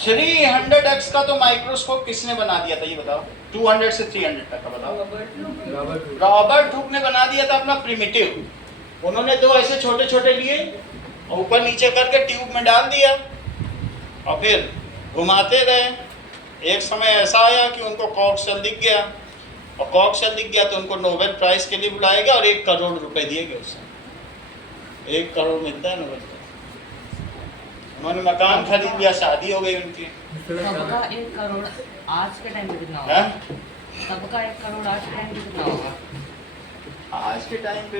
300x का तो माइक्रोस्कोप किसने बना दिया था, ये बताओ। 200 से 300 तक का बताओ। रॉबर्ट हुक ने बना दिया था अपना प्रिमिटिव। उन्होंने दो ऐसे छोटे छोटे लिए और ऊपर नीचे करके ट्यूब में डाल दिया और फिर घुमाते रहे। एक समय ऐसा आया कि उनको कॉक्सेल दिख गया, और कॉक्सेल दिख गया तो उनको नोबेल प्राइज के लिए बुलाया गया और 1 करोड़ रुपए दिए गए उससे। 1 करोड़ मिलता है नोबेल प्राइज। उन्होंने मकान खरीद लिया, शादी हो गई उनकी। सबका 1 करोड़ आज के टाइम पे कितना होगा? हैं? सबका 1 करोड़ आज के टाइम पे कितना होगा? आज के टाइम पे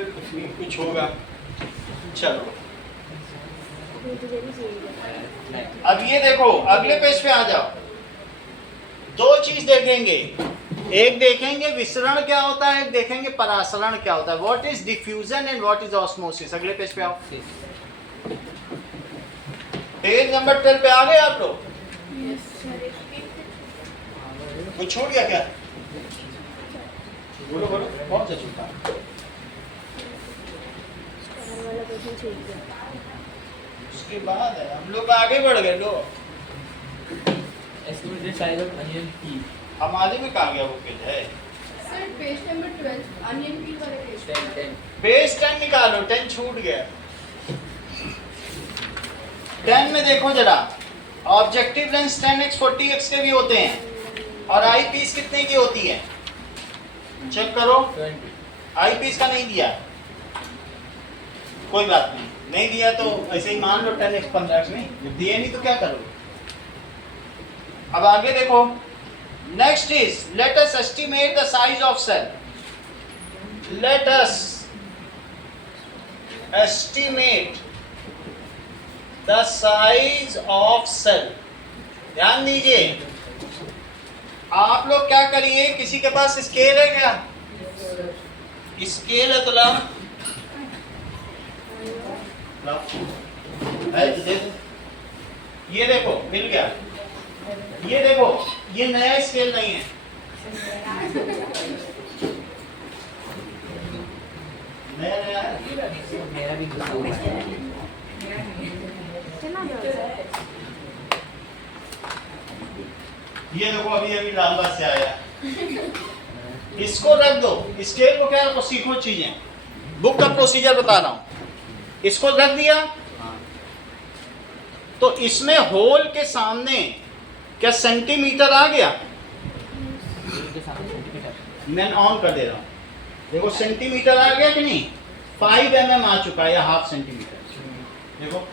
कुछ होगा। चलो, अब ये देखो, अगले पेज पे आ जाओ। 2 चीज देखेंगे, एक देखेंगे विसरण क्या होता है, एक देखेंगे परासरण क्या होता है। What is diffusion and what is osmosis. अगले पेज पे आओ, पेज नंबर 12 पे आ गए आप लोग? कुछ छूट गया क्या? बोलो बोलो, कौन सा छूटा? उसके बाद है, हम लोग आगे बढ़ गए। लो, Estimated size of onion peel, हमारे में कहाँ गया वो पेज है? सर पेज नंबर 12 अनियन पील वाले पेज 10, पेज 10 निकालो, 10 छूट गया। 10 में देखो जरा, ऑब्जेक्टिव लेंस 10x 40x के भी होते हैं, और आई पीस कितने की होती है? चेक करो 20. आई पीस का नहीं दिया, कोई बात नहीं दिया तो ऐसे ही मान लो 10x 15x में, जब दिए नहीं तो क्या करोगे। अब आगे देखो, next is let us estimate the size of cell. Let us estimate the size of cell. ध्यान दीजिए, आप लोग क्या करिए, किसी के पास स्केल है क्या? स्केल है तो लाओ, है तो दे दो। ये देखो मिल गया, ये देखो ये नया स्केल नहीं है, नया नया है। मेरा भी गुस्सा हुआ है। ये देखो अभी अभी लालबाग से आया, इसको रख दो। स्केल को क्या रखो, सीखो चीजें, बुक का प्रोसीजर बता रहा हूं। इसको रख दिया तो इसमें होल के सामने क्या सेंटीमीटर आ गया? मैं ऑन कर दे रहा हूं, देखो सेंटीमीटर आ गया कि नहीं? 5 mm आ चुका है, या हाफ सेंटीमीटर। देखो,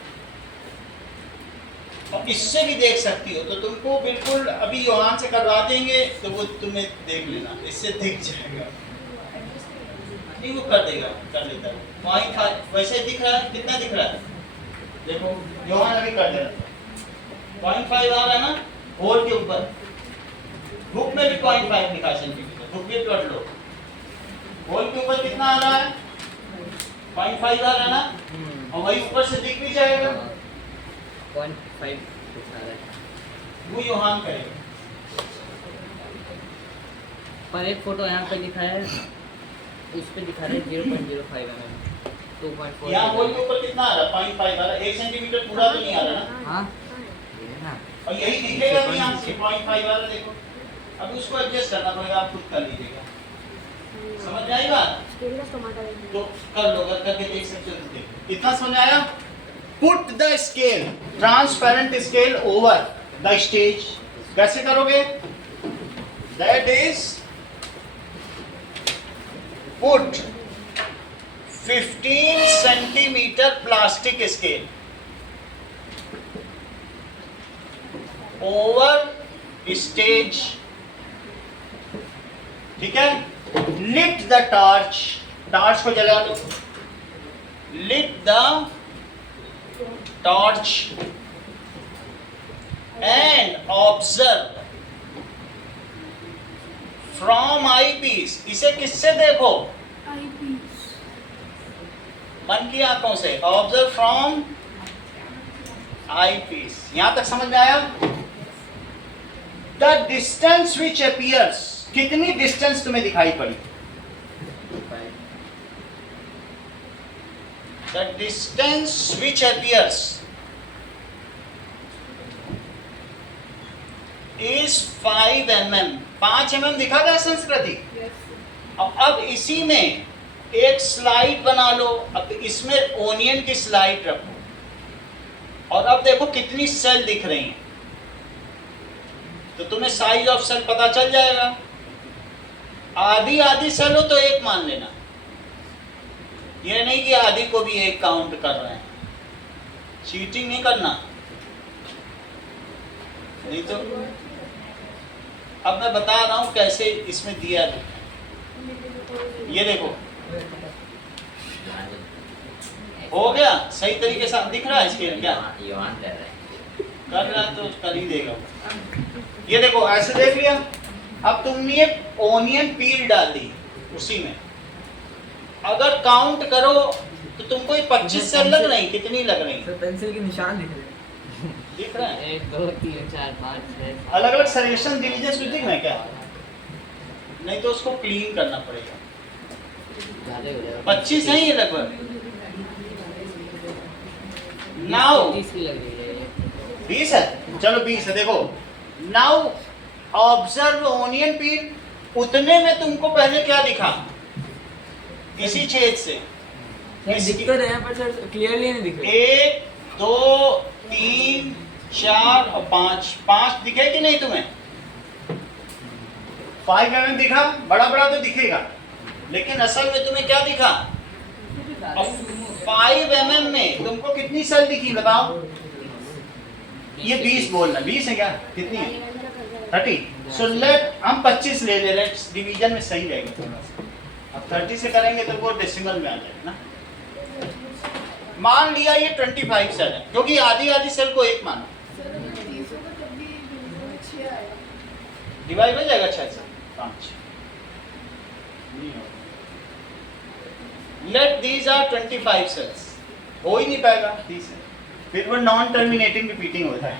और इससे भी देख सकती हो, तो तुमको बिल्कुल अभी योहान से करवा देंगे तो वो तुम्हें देख लेना, इससे दिख जाएगा। नहीं वो कर देगा, कर लेता है। 0.5 वैसे दिख रहा है, कितना दिख रहा है? देखो योहान अभी कर दे रहा है, 0.5 आ रहा है ना होल के ऊपर। बुक में भी 0.5 लिखा है सेंटीमीटर, बुक भी कर लो। होल के ऊपर कितना आ रहा है? 0.5 आ रहा है ना, और वही ऊपर से दिख भी जाएगा। 0.5 दिखा रहा है। वो योहान करेगा। पर एक फोटो यहाँ पे लिखा है, उस पे दिखा रहा है 0.05 mm, 2.4। यहाँ होल के ऊपर कितना आ रहा है? 0.5 आ रहा है, 1 सेंटीमीटर पूरा तो नहीं आ रहा ना। हाँ ये है ना, और यही दिखेगा भी यहाँ से 0.5 वाला। देखो अभी उसको एडजस्ट करना पड़ेगा, आप खुद कर लीजिएगा। समझ में आई बात? तो कर लो, अगर करके देख सकते हो तो देखो। इतना समझ आया? Put the scale, transparent scale over the stage. कैसे करोगे? That is put 15 centimetre plastic scale over stage. ठीक है, लिट द टॉर्च, टॉर्च को जला लो। Lit the torch and observe from eyepiece. इसे किससे देखो? मन की आंखों से। Observe from eyepiece. यहां तक समझ में आया? द डिस्टेंस विच अपीयर्स, कितनी डिस्टेंस तुम्हें दिखाई पड़ी? The distance which appears is 5 mm। 5 mm दिखा था संस्कृति। अब इसी में एक स्लाइड बना लो। अब इसमें ओनियन की स्लाइड रखो, और अब देखो कितनी सेल दिख रही हैं, तो तुम्हें साइज ऑफ सेल पता चल जाएगा। आधी आधी सेल हो तो एक मान लेना, ये नहीं कि आधी को भी एक काउंट कर रहे हैं। चीटिंग नहीं करना, नहीं तो। अब मैं बता रहा हूं कैसे इसमें दिया है। ये देखो हो गया, सही तरीके से दिख रहा है स्केल क्या? योहान ले रहा है। कर रहा तो कर ही देगा। ये देखो ऐसे देख लिया। अब तुमने ओनियन पील डाल दी उसी में, अगर काउंट करो तो तुमको 25 सेल लग रही, कितनी लग रही? तो पेंसिल के निशान दिख रहे हैं। दिख रहा है? 1 2 3 4 5 6 अलग अलग सेलेक्शन डिवीजन कुछ दिख रहा है क्या? नहीं तो उसको क्लीन करना पड़ेगा। ज्यादा हो जाएगा। 25 है ये लगभग। नाउ 30 की लग रही है ये। 20 है, चलो 20 है। देखो नाउ ऑब्जर्व ओनियन पील। उतने में तुमको पहले क्या दिखा? इसी छेद से दिख तो रहे हैं पर सर क्लियरली नहीं दिख रहे। 1 2 3 4 और 5 दिखे कि नहीं तुम्हें? 5 mm दिखा, बड़ा बड़ा तो दिखेगा, लेकिन असल में तुम्हें क्या दिखा? अब 5 mm में तुमको कितनी सेल दिखी बताओ? ये 20 बोलना, 20 है क्या? कितनी है? 30। सो लेट हम 25 ले ले रहे, डिवीजन में सही रहेगा थोड़ा सा। अब 30 से करेंगे तो वो डेसिमल में आ जाएगा ना। मान लिया ये 25 सेल है, क्योंकि आधी आधी सेल को एक माना, डिवाइड हो जाएगा 6 से 5। लेट दीज आर 25 सेल्स, हो ही नहीं पाएगा 30 है, फिर वो नॉन टर्मिनेटिंग रिपीटिंग होता है।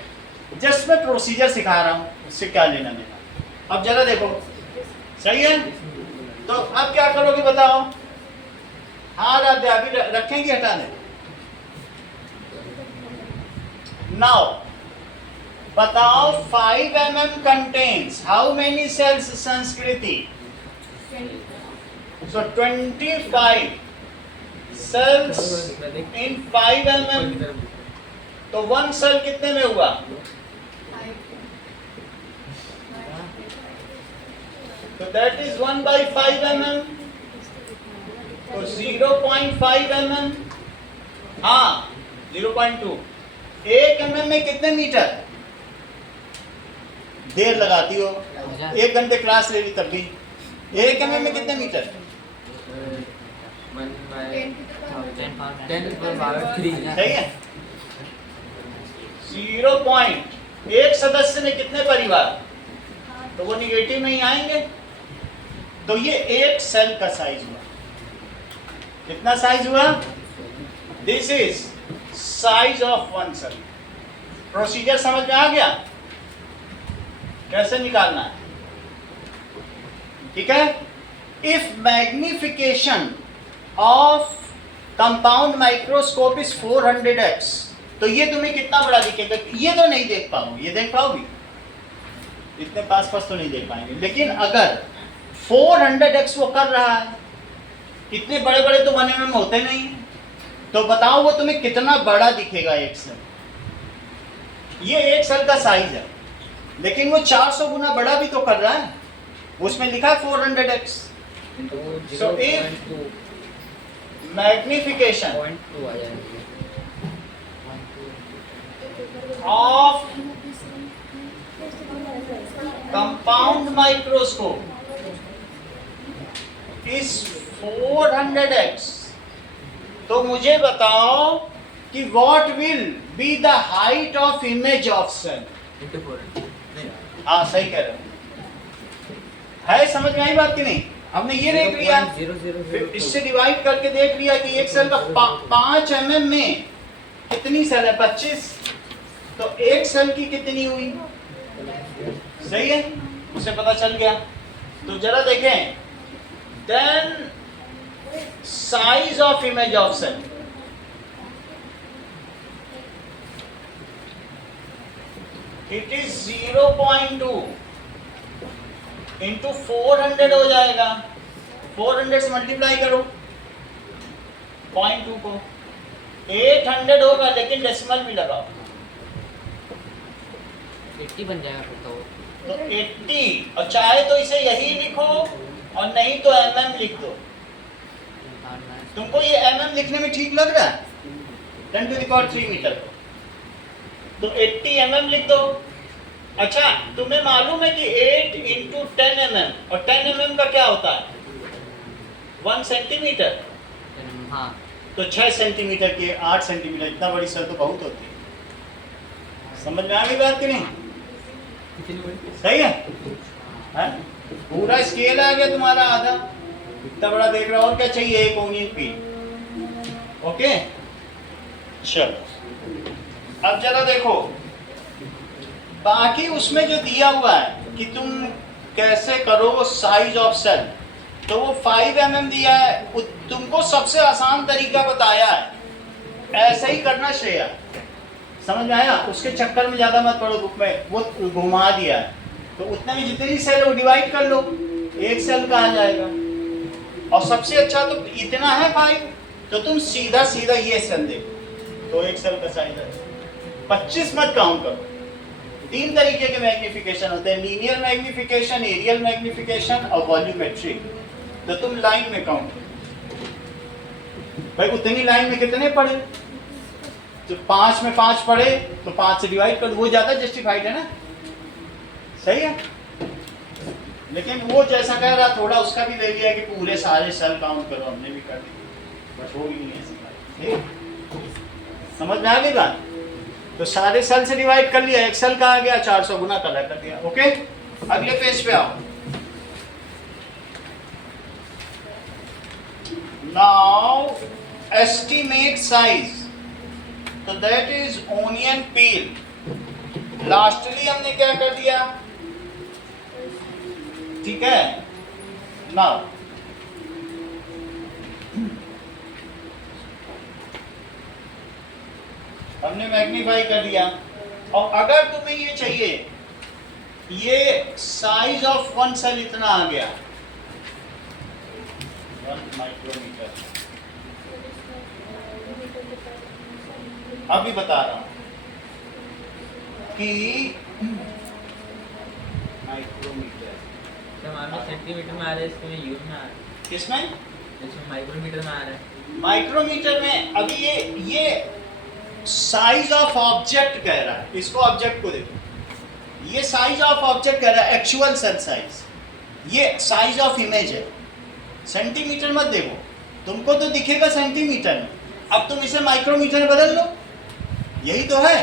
जस्ट मैं प्रोसीजर सिखा रहा हूँ, उससे क्या लेना देना। अब जरा देखो, सही है? तो अब क्या करोगे बताओ? हाँ राधे, अभी रखेंगे, हटा दें। नाउ बताओ 5 mm contains how many cells संस्कृति? So 25 cells in 5 mm, तो 1 सेल कितने में हुआ? तो that is 1/5 mm, तो 0.5 mm, हाँ 0.2। 1 mm में कितने मीटर? देर लगाती हो, 1 घंटे क्लास ले ली तब भी। 1 mm में कितने मीटर? 10 सही है। 0.1 सदस्य में कितने परिवार? तो वो निगेटिव में ही आएंगे। तो ये एक सेल का साइज हुआ। कितना साइज हुआ? This is size of 1 cell. Procedure समझ में आ गया कैसे निकालना है? ठीक है। If magnification of compound microscope is 400x, तो ये तुम्हें कितना बड़ा दिखेगा? ये तो नहीं देख पाओगे, ये देख पाओगे? इतने पास तो नहीं देख पाएंगे, लेकिन अगर 400x वो कर रहा है, इतने बड़े बड़े तो 1 mm होते नहीं, तो बताओ वो तुम्हें कितना बड़ा दिखेगा एक सेल? ये एक सेल का साइज है, लेकिन वो 400 गुना बड़ा भी तो कर रहा है, उसमें लिखा है 400x। So if magnification of compound microscope is 400x, तो मुझे बताओ कि what will be the height of image of cell? हाँ सही कह रहे हो। है समझ में आई बात कि नहीं? हमने ये देख लिया, इससे डिवाइड करके देख लिया कि एक सेल का 5 mm में कितनी सेल है? 25। तो एक सेल की कितनी हुई? सही है, उसे पता चल गया। तो जरा देखें, then size of image of cell, it is 0.2 into 400 हो जाएगा। 400 से मल्टीप्लाई करो 0.2 को, 800 होगा, लेकिन डेसिमल भी लगाओ 80 बन जाएगा फिर तो। तो 80, और चाहे तो इसे यही लिखो और नहीं तो mm लिख दो। तुमको ये mm लिखने में ठीक लग रहा है? 10⁻³ मीटर को, तो 80 mm लिख दो। अच्छा, तुम्हें मालूम है कि 8 इंटू 10 mm, और 10 mm का क्या होता है? 1 सेंटीमीटर। हाँ, तो 6 सेंटीमीटर के 8 सेंटीमीटर, इतना बड़ी सेल तो बहुत होती है। समझ में आ गई बात कि नहीं? सही है? पूरा स्केल आ गया तुम्हारा आधा, इतना बड़ा देख रहा हो, और क्या चाहिए? एक ओनियन पील। ओके, चलो अब जरा देखो, बाकी उसमें जो दिया हुआ है कि तुम कैसे करो साइज ऑफ सेल, तो वो 5 mm दिया है, तुमको सबसे आसान तरीका बताया है, ऐसे ही करना श्रेया। समझ में आया? उसके चक्कर में ज़्यादा मत पड़ो, बुक में वो घुमा दिया है, तो उतने में जितनी सेल है वो डिवाइड कर लो, एक सेल का आ जाएगा। और सबसे अच्छा तो इतना है 5, तो तुम सीधा सीधा ये सेल देखो, तो एक सेल का साइज है। 25 मत काउंट करो, तीन तरीके के मैग्निफिकेशन होते हैं, लीनियर मैग्निफिकेशन, एरियल मैग्निफिकेशन और वॉल्यूमेट्रिक। तो तुम लाइन में काउंट, भाई उतनी लाइन में कितने पढ़े, तो 5 में 5 पढ़े तो 5 से डिवाइड कर, वो ज्यादा जस्टिफाइड है ना, सही है। लेकिन वो जैसा कह रहा थोड़ा उसका भी ले लिया कि पूरे सारे सेल काउंट करो, हमने भी कर दिया, बस वो भी नहीं है ऐसी बात, ठीक? समझ में आ गई बात? तो सारे सेल से डिवाइड कर लिया, एक सेल का आ गया 400 गुना कर दिया, ओके। अगले पेज पे आओ। नाउ एस्टिमेट साइज, तो that is onion peel. Lastly हमने क्या कर दिया, ठीक है। नाउ हमने मैग्नीफाई कर दिया, और अगर तुम्हें ये चाहिए, ये साइज ऑफ वन सेल इतना आ गया 1 माइक्रोमीटर, अभी बता रहा हूं कि माइक्रोमीटर तो हमारे सेंटीमीटर में आ रहा है, इसमें यूज में आ रहा है, किसमें, इसमें माइक्रोमीटर में आ रहा है। माइक्रोमीटर में। अभी ये साइज ऑफ ऑब्जेक्ट कह रहा है, इसको ऑब्जेक्ट को देखो, ये साइज ऑफ ऑब्जेक्ट कह रहा है, एक्चुअल सेल साइज, ये साइज ऑफ इमेज है। सेंटीमीटर मत देखो, तुमको तो दिखेगा सेंटीमीटर में, अब तुम इसे माइक्रोमीटर में बदल लो, यही तो है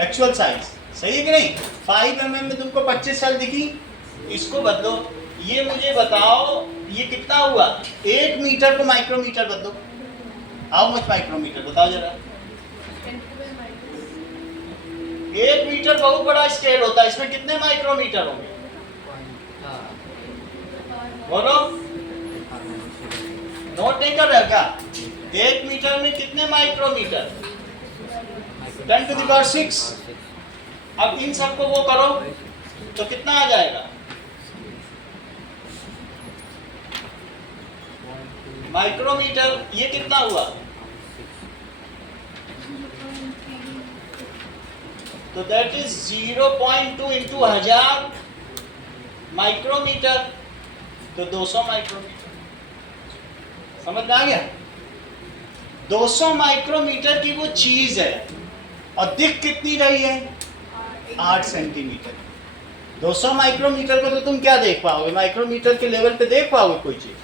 एक्चुअल साइज, सही है कि नहीं। 5 mm में तुमको 25 सेल दिखी, इसको बदलो, ये मुझे बताओ ये कितना हुआ, 1 मीटर को माइक्रोमीटर बदलो, हाउ मच माइक्रोमीटर बताओ जरा। 1 मीटर बहुत बड़ा स्केल होता है, इसमें कितने माइक्रोमीटर होंगे बोलो, नोट नहीं कर रहे क्या? 1 मीटर में कितने माइक्रोमीटर, 10 to the power 6। अब इन सबको वो करो तो कितना आ जाएगा, माइक्रोमीटर, ये कितना हुआ, तो दैट इज 0.2 इंटू 1000 माइक्रोमीटर, तो 200 माइक्रोमीटर। समझ में आ गया? 200 माइक्रोमीटर की वो चीज है, और दिख कितनी रही है, 8 सेंटीमीटर। 200 माइक्रोमीटर को तो तुम क्या देख पाओगे, माइक्रोमीटर के लेवल पे देख पाओगे कोई चीज,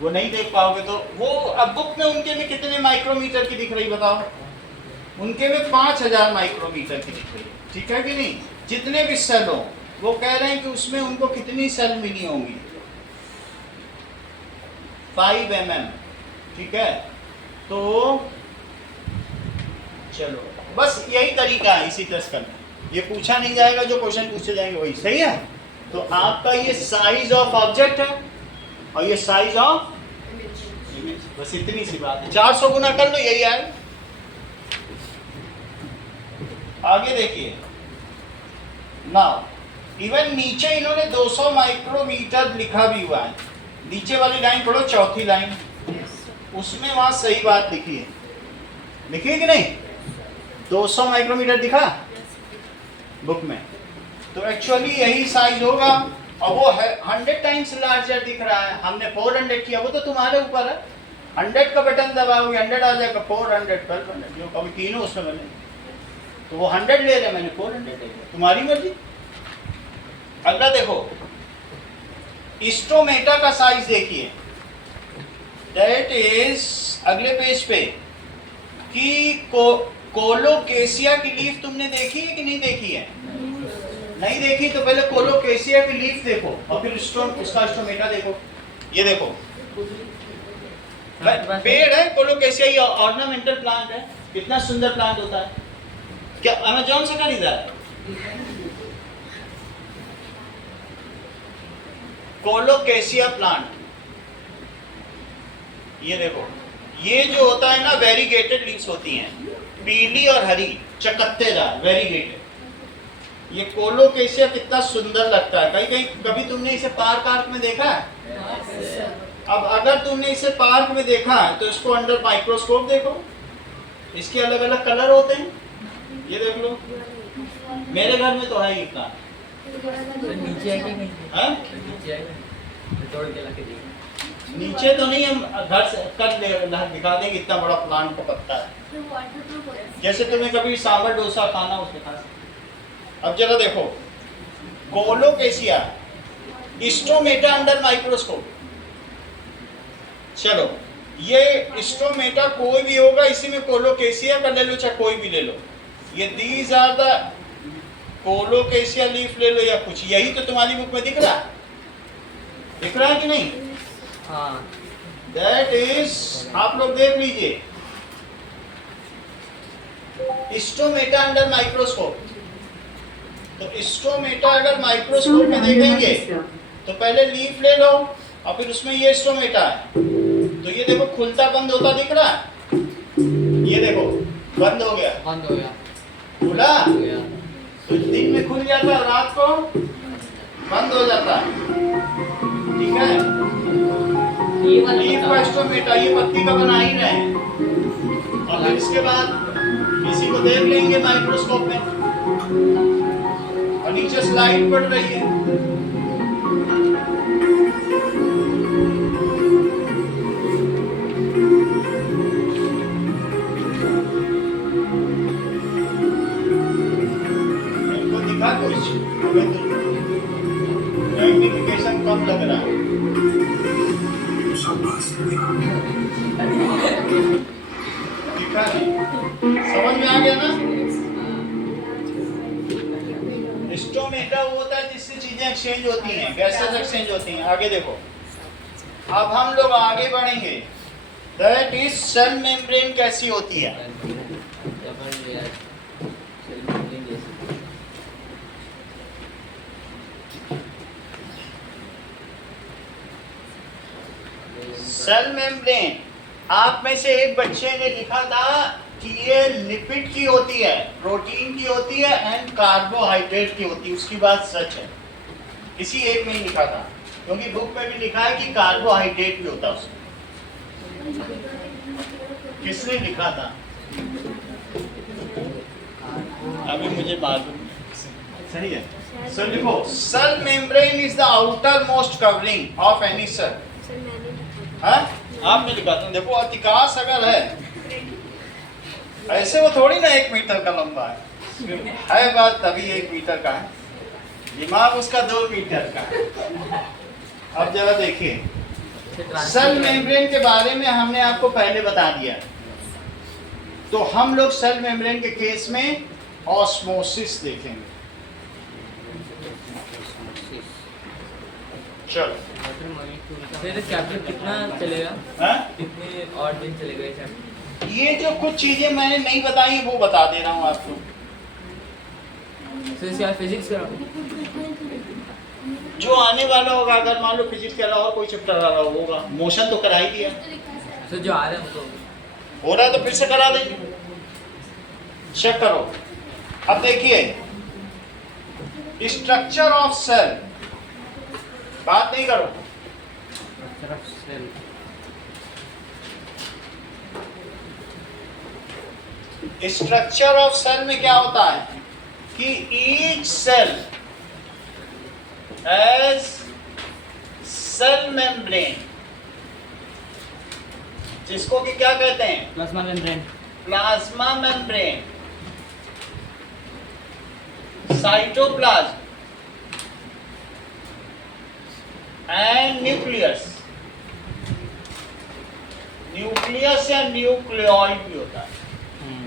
वो नहीं देख पाओगे। तो वो अब बुक में उनके में कितने माइक्रोमीटर की दिख रही बताओ, उनके में 5000 माइक्रोमीटर की दिख रही है, ठीक है कि नहीं। जितने भी सेल हो, वो कह रहे हैं कि उसमें उनको कितनी सेल मिली होंगी, 5 mm, ठीक है। तो चलो बस यही तरीका है इसी तरह करना, ये पूछा नहीं जाएगा, जो क्वेश्चन पूछे जाएंगे वही, सही है। तो आपका ये साइज ऑफ ऑब्जेक्ट है और ये साइज ऑफ इमेज, बस इतनी सी बात है। 400 गुना कर लो, यही आएगा। आगे देखिए, नाउ इवन नीचे इन्होंने 200 माइक्रोमीटर लिखा भी हुआ है, नीचे वाली लाइन पढ़ो, चौथी लाइन, उसमें वहां सही बात लिखी है, लिखी है कि नहीं, 200 माइक्रोमीटर दिखा बुक में, तो एक्चुअली यही साइज होगा, और वो है 100 टाइम्स लार्जर दिख रहा है, हमने 400 किया, वो तो तुम्हारे ऊपर है, 100 का बटन दबाओगे 100 आ जाएगा, 400 1200 जो कभी तीनों उसमें बने, तो वो 100 ले रहे, मैंने 400 ले लिया, तुम्हारी मर्जी। अगला देखो, स्टोमेटा का साइज देखिए, दैट इज अगले पेज पे, कि कोलोकेशिया की लीफ तुमने देखी है कि नहीं देखी है, नहीं देखी तो पहले कोलोकेशिया की लीफ देखो, और फिर उसका स्टोमेटा देखो। ये देखो पेड़ है कोलोकेशिया, ये ऑर्नामेंटल प्लांट है, कितना सुंदर प्लांट होता है, क्या अमेज़न से खरीदा है? कोलोकेशिया प्लांट, ये देखो, ये जो होता है ना, वेरीगेटेड लीव्स होती हैं, पीली और हरी, चकत्तेदार, वेरीगेटेड। ये कोलोकेशिया कितना सुंदर लगता है, कहीं कहीं कभी तुमने इसे पार्क में देखा है? अब अगर तुमने इसे पार्क में देखा है तो इसको अंडर माइक्रोस्कोप देखो, इसके अलग अलग कलर होते हैं, ये देख लो, मेरे घर में तो है ही इतना। तो नीचे है कि नहीं? हाँ? तो नीचे है कि तोड़ के ला के देंगे। नीचे तो नहीं, हम घर से कर दे दिखा देंगे, इतना बड़ा प्लांट का पत्ता है। जैसे तुम्हें कभी सांभर डोसा खाना उसमें खा सकते। अब जरा देखो, कोलोकेशिया स्टोमेटा अंडर माइक्रोस्कोप। चलो, ये स्टोमेटा कोई भी होगा, इसी में कोलोकेशिया का ले लो चाहे कोई भी ले लो। ये these are the colocasia leaf ले लो या कुछ, यही तो तुम्हारी बुक में दिख रहा है कि नहीं? हाँ। दैट इज, आप लोग देख लीजिए, स्टोमेटा अंडर माइक्रोस्कोप। तो स्टोमेटा अगर माइक्रोस्कोप में देखेंगे तो पहले लीफ ले लो और फिर उसमें ये स्टोमेटा है। तो ये देखो खुलता बंद होता दिख रहा है, ये देखो बंद हो गया, बंद हो गया, खुला हो गया। तो दिन में खुल जाता है, रात को बंद हो जाता है। ठीक है, ये वाला लीफ पत्ता। का स्टोमेटा ये पत्ती का बना ही रहे हैं। और फिर इसके बाद इसी को देख लेंगे माइक्रोस्कोप में, और नीचे स्लाइड पड़ रही है। इनको दिखा कुछ, हमें तो मैग्निफिकेशन कम लग रहा है। दिखा नहीं, समझ में आ गया ना? स्टोमेटा वो होता है जिससे चीजें एक्सचेंज होती हैं, गैसेस एक्सचेंज होती हैं। आगे देखो, अब हम लोग आगे बढ़ेंगे। दैट इज सेल मेम्ब्रेन कैसी होती है। सेल मेम्ब्रेन, आप में से एक बच्चे ने लिखा था कि ये लिपिड की होती है, प्रोटीन की होती है एंड कार्बोहाइड्रेट की होती है। उसकी बात सच है, किसी एक में ही लिखा था, क्योंकि बुक में भी लिखा है कि कार्बोहाइड्रेट भी होता है उसमें। किसने लिखा था अभी मुझे मालूम नहीं। सही है, सो लिखो, cell membrane is the outermost covering of any cell. आपने लिखा था, देखो अतिकाश अगर है ऐसे, वो थोड़ी ना 1 मीटर का लंबा है बात तभी 1 मीटर का है, दिमाग उसका 2 मीटर का है। अब जरा देखिए, सेल मेम्ब्रेन के बारे में हमने आपको पहले बता दिया। तो हम लोग सेल मेम्ब्रेन के केस में ऑस्मोसिस देखेंगे। चलो, फिर इस चैप्टर कितना चलेगा? हाँ? कितने और दिन चलेगा ये चैप्टर? ये जो कुछ चीजें मैंने नहीं बताई वो बता दे रहा हूँ आपको। तो इसके बाद फिजिक्स का जो आने वाला होगा, अगर मान लो फिजिक्स के अलावा और कोई चैप्टर आ रहा होगा, मोशन तो करा ही दिया, तो जो आ रहा है वो तो हो रहा है तो फिर से करा देंगे। चेक करो। अब देखिए, स्ट्रक्चर ऑफ सेल, बात नहीं करो, स्ट्रक्चर ऑफ सेल में क्या होता है कि each cell has cell membrane, जिसको कि क्या कहते हैं? Plasma membrane. Plasma membrane, cytoplasm and nucleus. Nucleus या न्यूक्लियोइड भी होता है।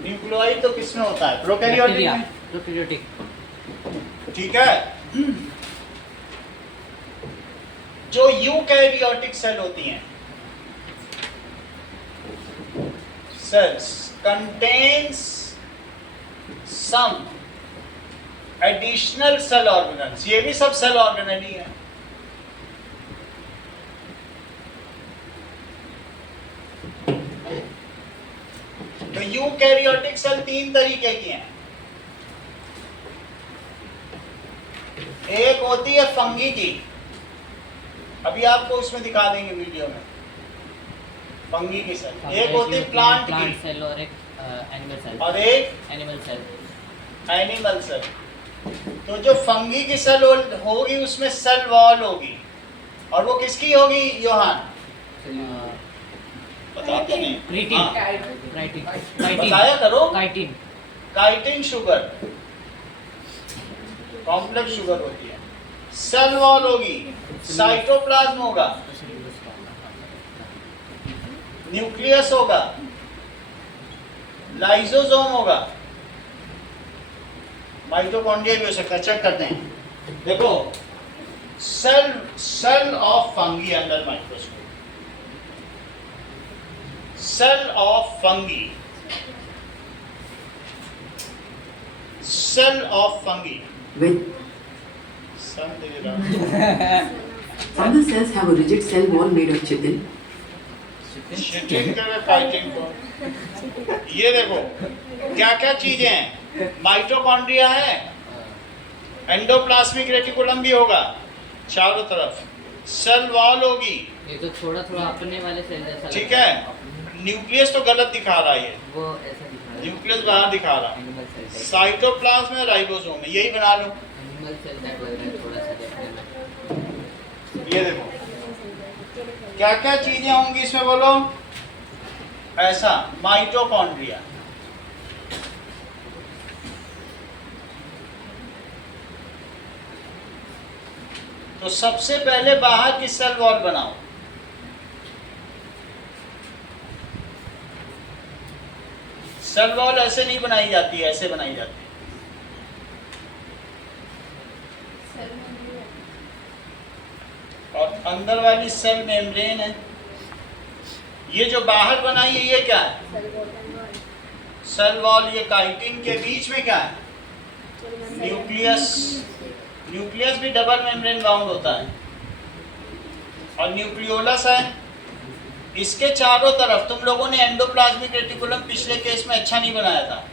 न्यूक्लियोइड तो किसमें होता है? प्रोकैरियोटिक में। प्रोकैरियोटिक। ठीक है। जो यूकैरियोटिक सेल होती हैं, cells contains some additional cell organelles। ये भी सब सेल ऑर्गेनल ही है। तो यूकैरियोटिक सेल 3 तरीके की हैं। एक होती है फंगी की, अभी आपको इसमें दिखा देंगे वीडियो में, फंगी की सेल। एक होती है प्लांट की सेल और एक एनिमल सेल। और एक एनिमल सेल। Animal cell. तो जो फंगी की सेल होगी उसमें सेल वॉल होगी, और वो किसकी होगी योहान? बताते नहीं। क्रिएटिन हाँ, क्राइटिन बताया करो। Chitin chitin sugar, complex sugar होती है। सेल वॉल होगी, साइटोप्लाज्म होगा, न्यूक्लियस होगा, लाइसोसोम होगा, माइटोकॉन्ड्रिया भी हो सकता है। चेक करते हैं। देखो, cell of fungi under microscope, cell of fungi, cell of fungi. When fungal cells have a rigid cell wall made of chitin, ये देखो क्या क्या चीजें हैं। माइटोकॉन्ड्रिया है, एंडोप्लाज्मिक रेटिकुलम भी होगा चारों तरफ, सेल वॉल होगी, ये तो थोड़ा थोड़ा अपने वाले सेल जैसा ठीक लगता है। न्यूक्लियस तो गलत दिखा रहा है, वो ऐसा दिखा रहा है न्यूक्लियस बाहर दिखा रहा है। एनिमल सेल टाइप साइटोप्लाज्म में राइबोसोम में, यही बना लो। एनिमल सेल टाइप लग रहा है थोड़ा सा देखने में। ये देखो क्या क्या चीजें होंगी इसमें, बोलो। ऐसा माइटोकॉन्ड्रिया, तो सबसे पहले बाहर की सेल वॉल बनाओ। सेल वॉल ऐसे नहीं बनाई जाती है, ऐसे बनाई जाती है। और अंदर वाली सेल मेम्ब्रेन है। ये जो बाहर बनाई है ये क्या है? Cell wall. ये काइटिन के बीच में क्या है? न्यूक्लियस। न्यूक्लियस भी डबल मेम्ब्रेन बाउंड होता है। और न्यूक्लियोलस है। इसके चारों तरफ तुम लोगों ने एंडोप्लाज्मिक रेटिकुलम पिछले केस में अच्छा नहीं बनाया था।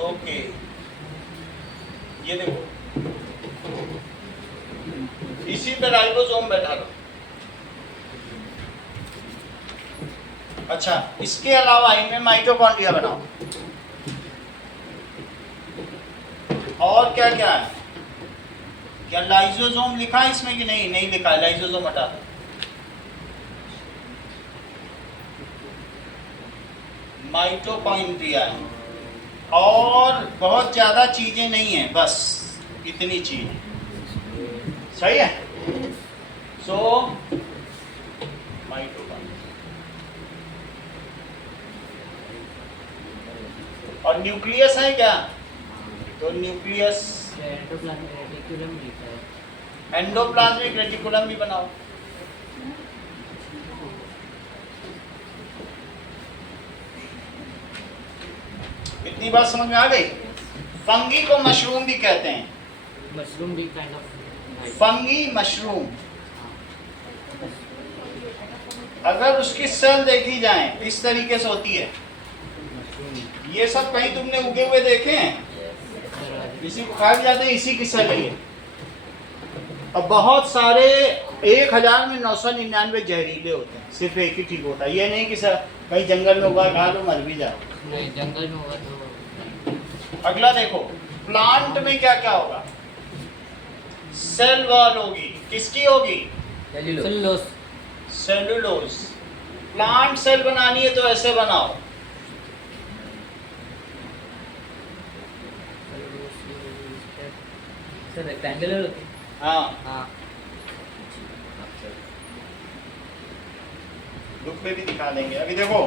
ओके, ये देखो इसी पे राइबोसोम बैठा लो। अच्छा, इसके अलावा इनमें माइटोकॉन्ड्रिया बनाओ। और क्या क्या है? क्या लाइसोसोम लिखा है इसमें कि नहीं? नहीं लिखा है, लाइसोसोम हटा दो। माइटोकॉन्ड्रिया है। और बहुत ज्यादा चीजें नहीं है, बस इतनी चीज। सही है। सो माइटोकॉन्ड्रिया और न्यूक्लियस है क्या? तो न्यूक्लियस, एंडोप्लाज्मिक रेटिकुलम लिखा है। एंडोप्लाज्मिक रेटिकुलम भी बनाओ। इतनी बात समझ में आ गई? फंगी को मशरूम भी कहते हैं। मशरूम भी काइंड ऑफ फंगी मशरूम। अगर उसकी सेल देखी जाए इस तरीके से होती है। ये सब कहीं तुमने उगे हुए देखे हैं? इसी को खाए जाते हैं, इसी की सेल है ये। अब बहुत सारे 1000 में 999 जहरीले होते हैं, सिर्फ एक ही ठीक होता है। ये नहीं कि सर कहीं जंगल में उगा खा लो मर भी जाओ। नहीं, जंगल में होगा तो। अगला देखो, प्लांट में क्या क्या होगा? सेल वॉल होगी। किसकी होगी? सेलुलोज। सेलुलोज। प्लांट सेल बनानी है तो ऐसे बनाओ। सर रेक्टेंगुलर होती है। हाँ, हाँ, बुक पे भी दिखा देंगे। अभी देखो,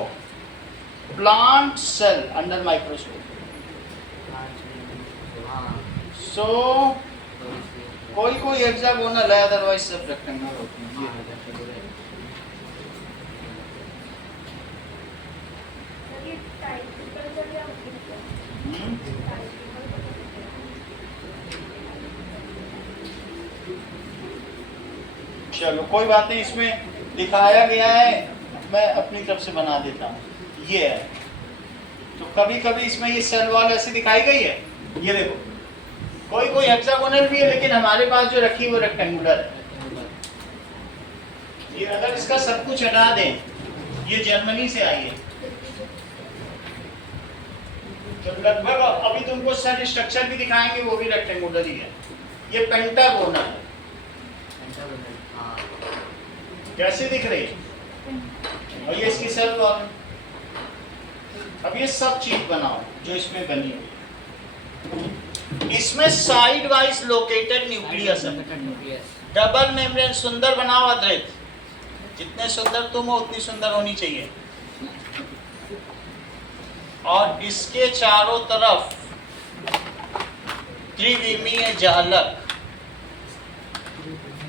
प्लांट सेल अंडर माइक्रोस्कोप। हाँ, सो कोई कोई हेक्सागोनल है, अदरवाइज सब रेक्टेंगुलर होते हैं। हम्म। चलो कोई बात नहीं, इसमें दिखाया गया है, मैं अपनी तरफ से बना देता हूँ। ये है, तो कभी कभी इसमें ये सेल वॉल ऐसी दिखाई गई है। ये देखो, कोई कोई हेक्सागोनल भी है, लेकिन हमारे पास जो रखी है वो रेक्टेंगुलर है। ये अगर इसका सब कुछ हटा दें, ये जर्मनी से आई है, तो लगभग अभी तुमको सेल स्ट्रक्चर भी दिखाएंगे, वो भी रेक्टेंगुलर ही है। ये पेंटागोनल है। हाँ कैसे दिख रही है? और ये इसकी सेल वॉल। अब ये सब चीज बनाओ जो इसमें बनी हुई है। इसमें साइड वाइज लोकेटेड न्यूक्लियस है, न्यूक्लियस। Double membrane. सुंदर बनाओ अद्वैत, जितने सुंदर तुम हो उतनी सुंदर होनी चाहिए। और इसके चारों तरफ त्रिविमीय जालक,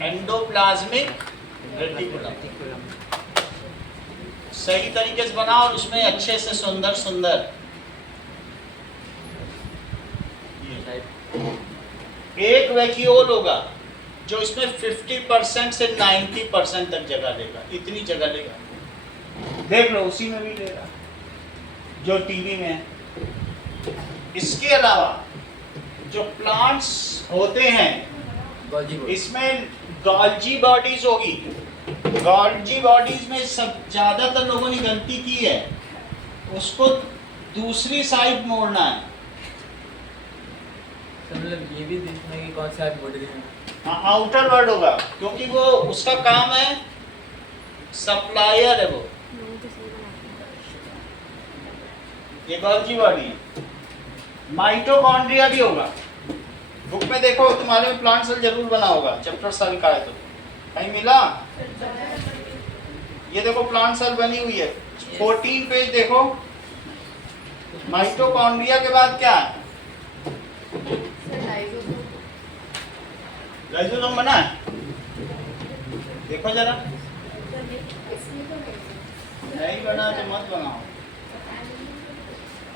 एंडोप्लाज्मिक रेटिकुलम। सही तरीके से बनाओ और उसमें अच्छे से सुंदर सुंदर एक वैक्यूल होगा जो इसमें 50% से 90% तक जगह लेगा। इतनी जगह लेगा, देख लो उसी में भी लेगा जो टीवी में है। इसके अलावा जो प्लांट्स होते हैं इसमें गॉल्जी बॉडीज होगी। गॉल्जी बॉडीज में सब ज्यादातर लोगों ने गलती की है, उसको दूसरी साइड मोड़ना है। तो मतलब ये भी देखना है कि कौन सा बॉडी है। हाँ, आउटर वर्ड होगा क्योंकि वो उसका काम है, सप्लायर है वो। ये गॉल्जी बॉडी है। माइटोकॉन्ड्रिया भी होगा। बुक में देखो, तुम्हारे में प्लांट सेल जरूर बना होगा, चैप्टर सेल का है तो कहीं मिला? ये देखो प्लांट सेल बनी हुई है। 14 पेज देखो। माइटोकॉन्ड्रिया के बाद क्या है? लाइसोसोम बना है, देखो जरा। नहीं बना तो मत बनाओ।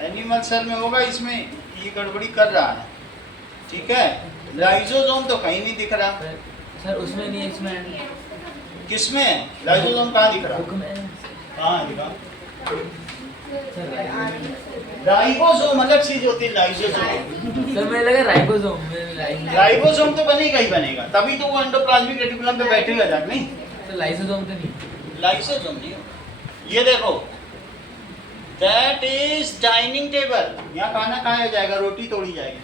एनिमल सेल में होगा, इसमें ये गड़बड़ी कर रहा है, ठीक है। लाइसोसोम तो कहीं नहीं दिख रहा। सर उसमें नहीं है, इसमें किसमें? लाइसोसोम कहाँ दिख रहा? बुक में कहाँ दिखा? सर राइबोसोम अलग चीज होती है। लाइसोसोम, सर मुझे लगा राइबोसोम। राइबोसोम तो बनेगा ही बनेगा, तभी तो वो एंडोप्लाज्मिक रेटिकुलम पे बैठेगा जाके। नहीं, तो लाइसोसोम तो नहीं। लाइसोसोम नहीं होगा। ये देखो, दैट इज डाइनिंग टेबल। यहाँ खाना खाया जाएगा, रोटी तोड़ी जाएगी।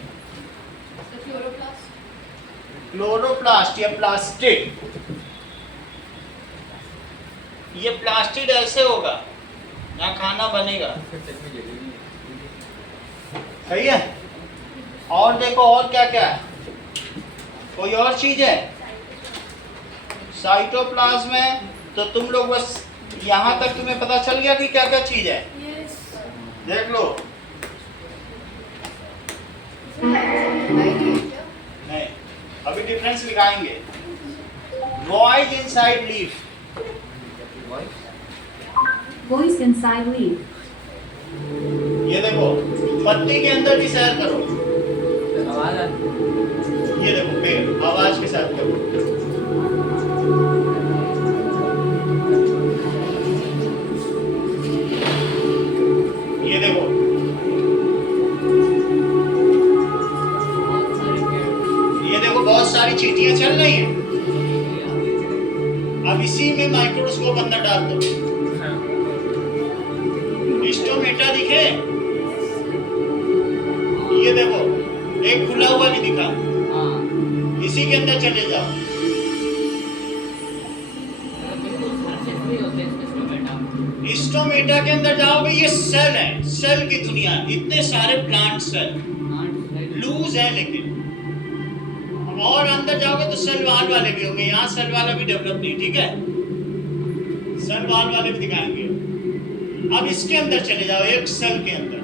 क्लोरोप्लास्ट या प्लास्टिड, ये प्लास्टिड ऐसे होगा, यहाँ खाना बनेगा। सही है। और देखो और क्या क्या है, कोई और चीज है? साइटोप्लाज्म है, तो तुम लोग बस यहाँ तक तुम्हें पता चल गया कि क्या क्या चीज है। देख लो। नहीं, अभी डिफरेंस लिखाएंगे। Void inside leaf, Voice inside leaf. ये देखो पत्ती के अंदर की सैर करो। आवाज आती। ये देखो पेड़, आवाज के साथ करो। ये देखो, ये देखो बहुत सारी चींटियां चल रही हैं। अब इसी में माइक्रोस्कोप अंदर डाल दो, स्टोमेटा दिखे। ये देखो एक खुला हुआ भी दिखा, इसी के अंदर चले जाओ। स्टोमेटा के अंदर जाओगे, ये सेल है, सेल की दुनिया। इतने सारे प्लांट सेल लूज है, लेकिन और अंदर जाओगे तो सेल वाल वाले भी होंगे। यहाँ सेल वाला भी डेवलप नहीं, ठीक है। सेल वाल वाले भी दिखाएंगे। अब इसके अंदर चले जाओ, एक सेल के अंदर।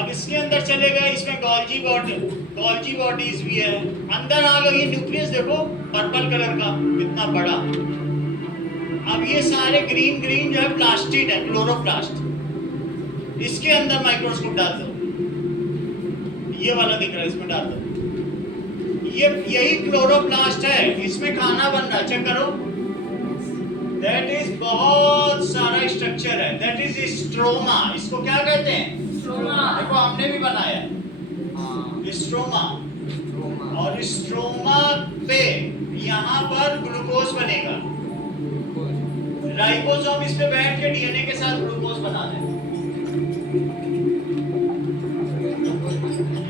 अब इसके अंदर चले गए, इसमें गॉल्जी बॉडीज भी है। अंदर आ गए, ये न्यूक्लियस देखो पर्पल कलर का, कितना बड़ा। अब ये सारे ग्रीन ग्रीन जो है प्लास्टिड है, क्लोरोप्लास्ट। इसके अंदर माइक्रोस्कोप डाल दो, ये वाला दिख रहा है, इसमें डाल दो। ये यही क्लोरोप्लास्ट है, इसमें खाना बन रहा है, चेक करो। दैट इज बहुत सारा स्ट्रक्चर है, दैट इज स्ट्रोमा। इसको क्या कहते हैं? स्ट्रोमा। देखो हमने भी बनाया स्ट्रोमा। और स्ट्रोमा पे यहाँ पर ग्लूकोज बनेगा। राइबोसोम इस पे बैठ के डीएनए के साथ ग्लूकोज बना देगा।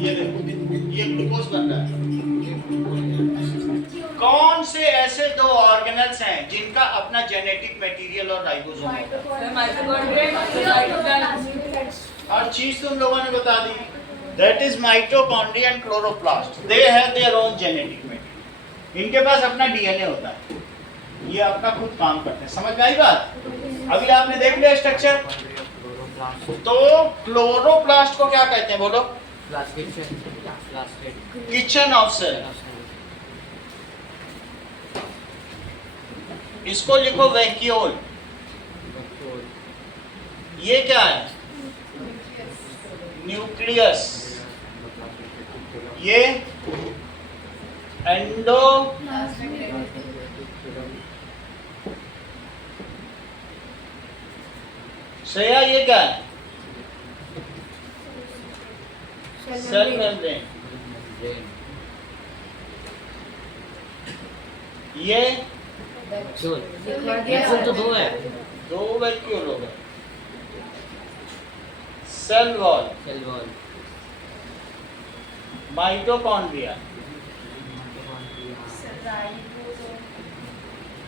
ये देखो, ये ग्लूकोज बन रहा है। कौन से ऐसे दो ऑर्गेनल्स हैं जिनका अपना जेनेटिक मटेरियल और राइबोसोम होता है? हर चीज तुम लोगों ने बता दी। That is mitochondria and chloroplast, they have their own genetic material. इनके पास अपना डीएनए होता है, ये अपना खुद काम करते हैं। समझ में आई बात? अभी आपने देख लिया स्ट्रक्चर। तो क्लोरोप्लास्ट को क्या कहते हैं बोलो? Kitchen of cell. इसको लिखो वैक्यूल। ये क्या है? न्यूक्लियस। ये एंडो श्रेया, ये क्या है? Cell membrane. ये वैक्यूल तो दो है, दो वैक्यूल हो गए। Cell wall, cell wall. Mitochondria,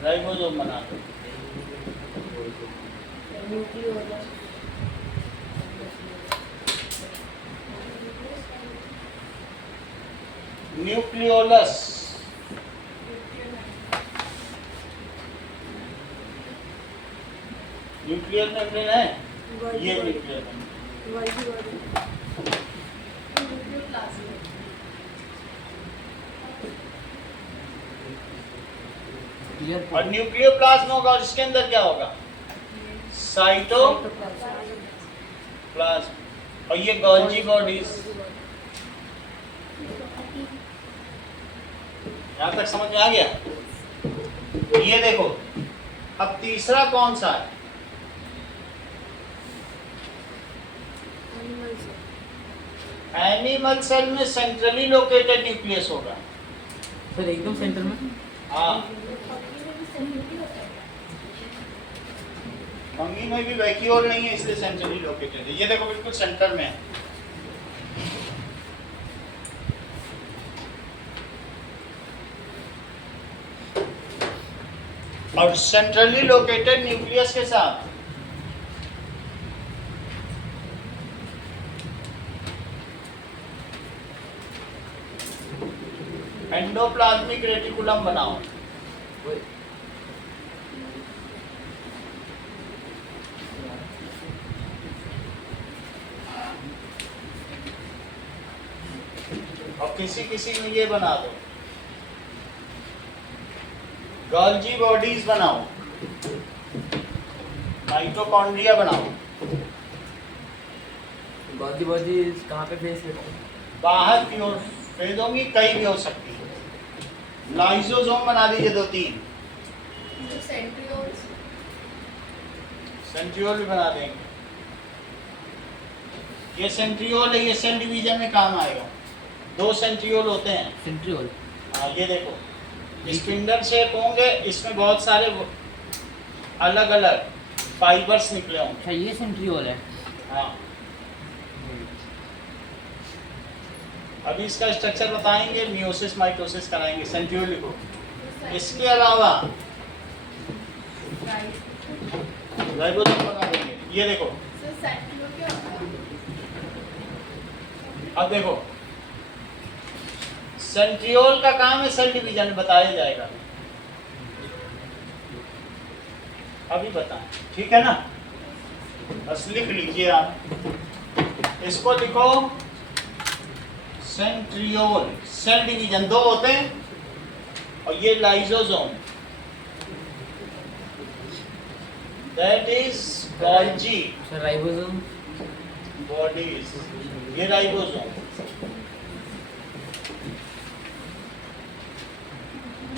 ribosome बना दो। न्यूक्लियोलस, न्यूक्लियर मेम्ब्रेन है। ये न्यूक्लियर और न्यूक्लियोप्लाज्म होगा, और इसके अंदर क्या होगा? साइटोप्लाज्म। और ये गोल्जी बॉडीज। यहां तक समझ में आ गया? ये देखो, अब तीसरा कौन सा है? एनिमल सेल में सेंट्रली लोकेटेड न्यूक्लियस होगा। फिर एकदम सेंटर में। हाँ, फंगी में भी वैक्यूल नहीं है, इसलिए सेंट्रली लोकेटेड है। ये देखो, बिल्कुल सेंटर में है। और सेंट्रली लोकेटेड न्यूक्लियस के साथ एंडोप्लाज्मिक रेटिकुलम बनाओ। और किसी में ये बना दो, गोल्जी बॉडीज बनाओ, माइटोकॉन्ड्रिया बनाओ। गोल्जी बॉडीज कहाँ पे फेस करते हैं? बाहर की ओर फेदोंगी, कहीं भी हो सकती है। लाइसोसोम बना दीजिए 2-3। सेंट्रियोल भी बना देंगे। ये सेंट्रियोल है, ये सेल डिवीजन में काम आएगा। 2 सेंट्रियोल होते हैं। सेंट्रियोल। हाँ, ये देखो, स्पिंडल शेप होंगे, इसमें बहुत सारे अलग अलग फाइबर्स निकले होंगे। अच्छा, ये सेंट्रियोल है। हाँ, अभी इसका स्ट्रक्चर बताएंगे, मियोसिस माइटोसिस कराएंगे। सेंट्रियोल लिखो। इसके अलावा राइबोसोम बना देंगे। ये देखो, अब देखो, सेंट्रियोल का काम है सेल डिवीजन, बताया जाएगा। अभी बताएं, ठीक है ना? बस लिख लीजिए आप। इसको लिखो सेंट्रियोल, सेल डिवीजन 2 होते हैं। और ये lysosome, that is Golgi ribosome bodies. ये ribosome.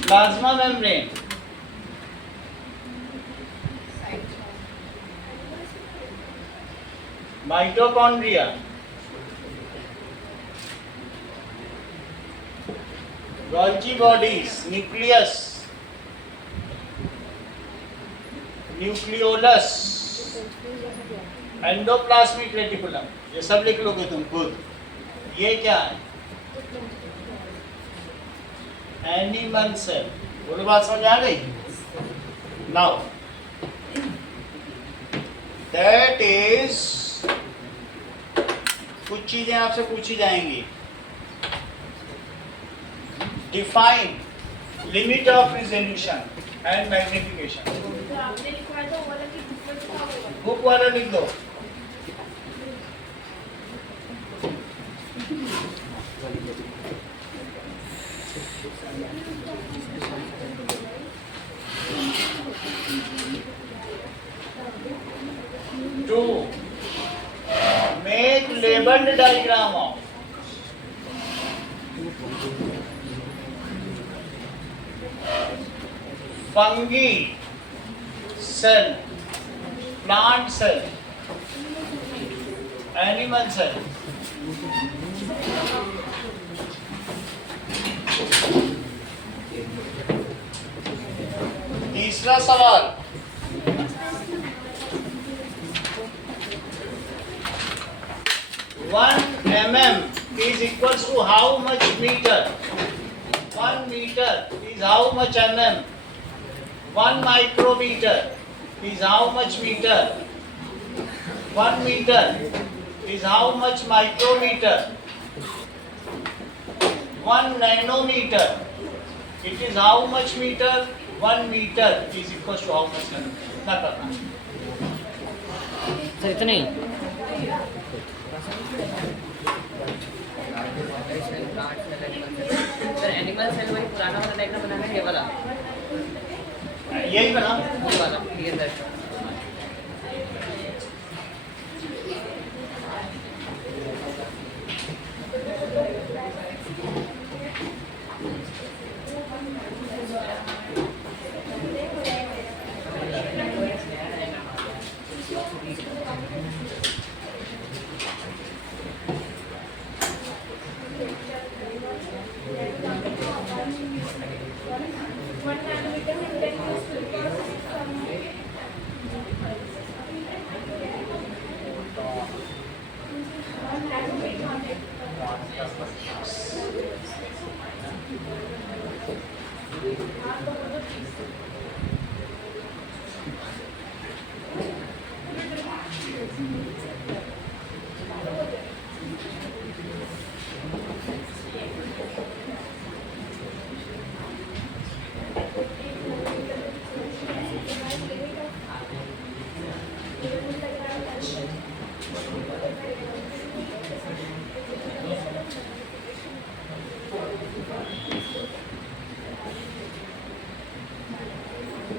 Plasma membrane, mitochondria, Golgi bodies, nucleus, nucleolus, endoplasmic reticulum, ये सब लिख लोगे तुम खुद। ये क्या है? Animal cell. बोलो, बात समझ आ गई? नाउ दैट इज, कुछ चीजें आपसे पूछी जाएंगी। Define limit of resolution and magnification. जो आपने लिखवाया था वो वाला कि difference क्या होगा? बुक वाला लिख दो। To make labeled diagram of fungi cell, plant cell, animal cell, तीसरा सवाल, one mm is equals to how much meter? 1 meter is how much mm? 1 micrometer is how much meter? 1 meter is how much micrometer? 1 nanometer, it is how much meter? 1 meter is equals to how much nanometer? इतना करना। Sir इतना ही sir animal cell वही पुराना वाला diagram बनाना है, ये वाला, यही बना। ये वाला, ये सर।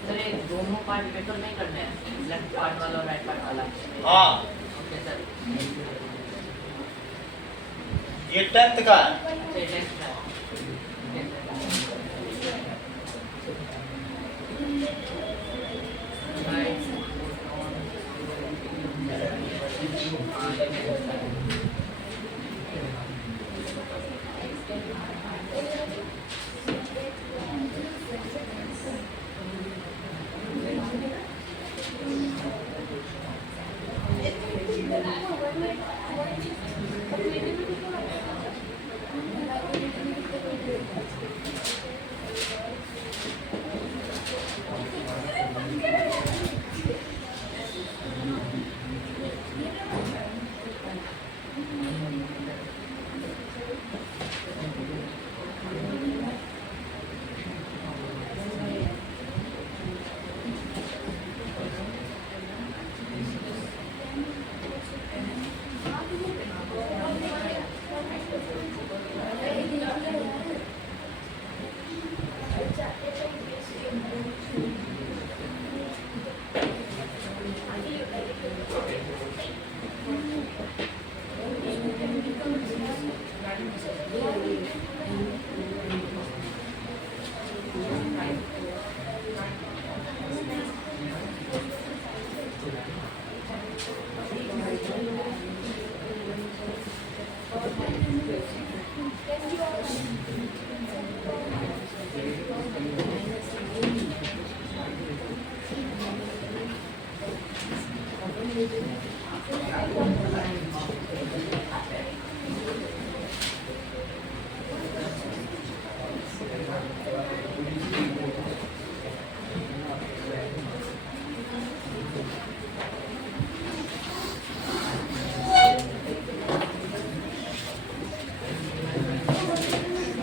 सर ये दोनों पार्ट पेपर नहीं करने हैं, लेफ्ट पार्ट वाला और राइट पार्ट वाला। हाँ, ओके सर। ये 10th का है। अच्छा, ये टेस्ट है।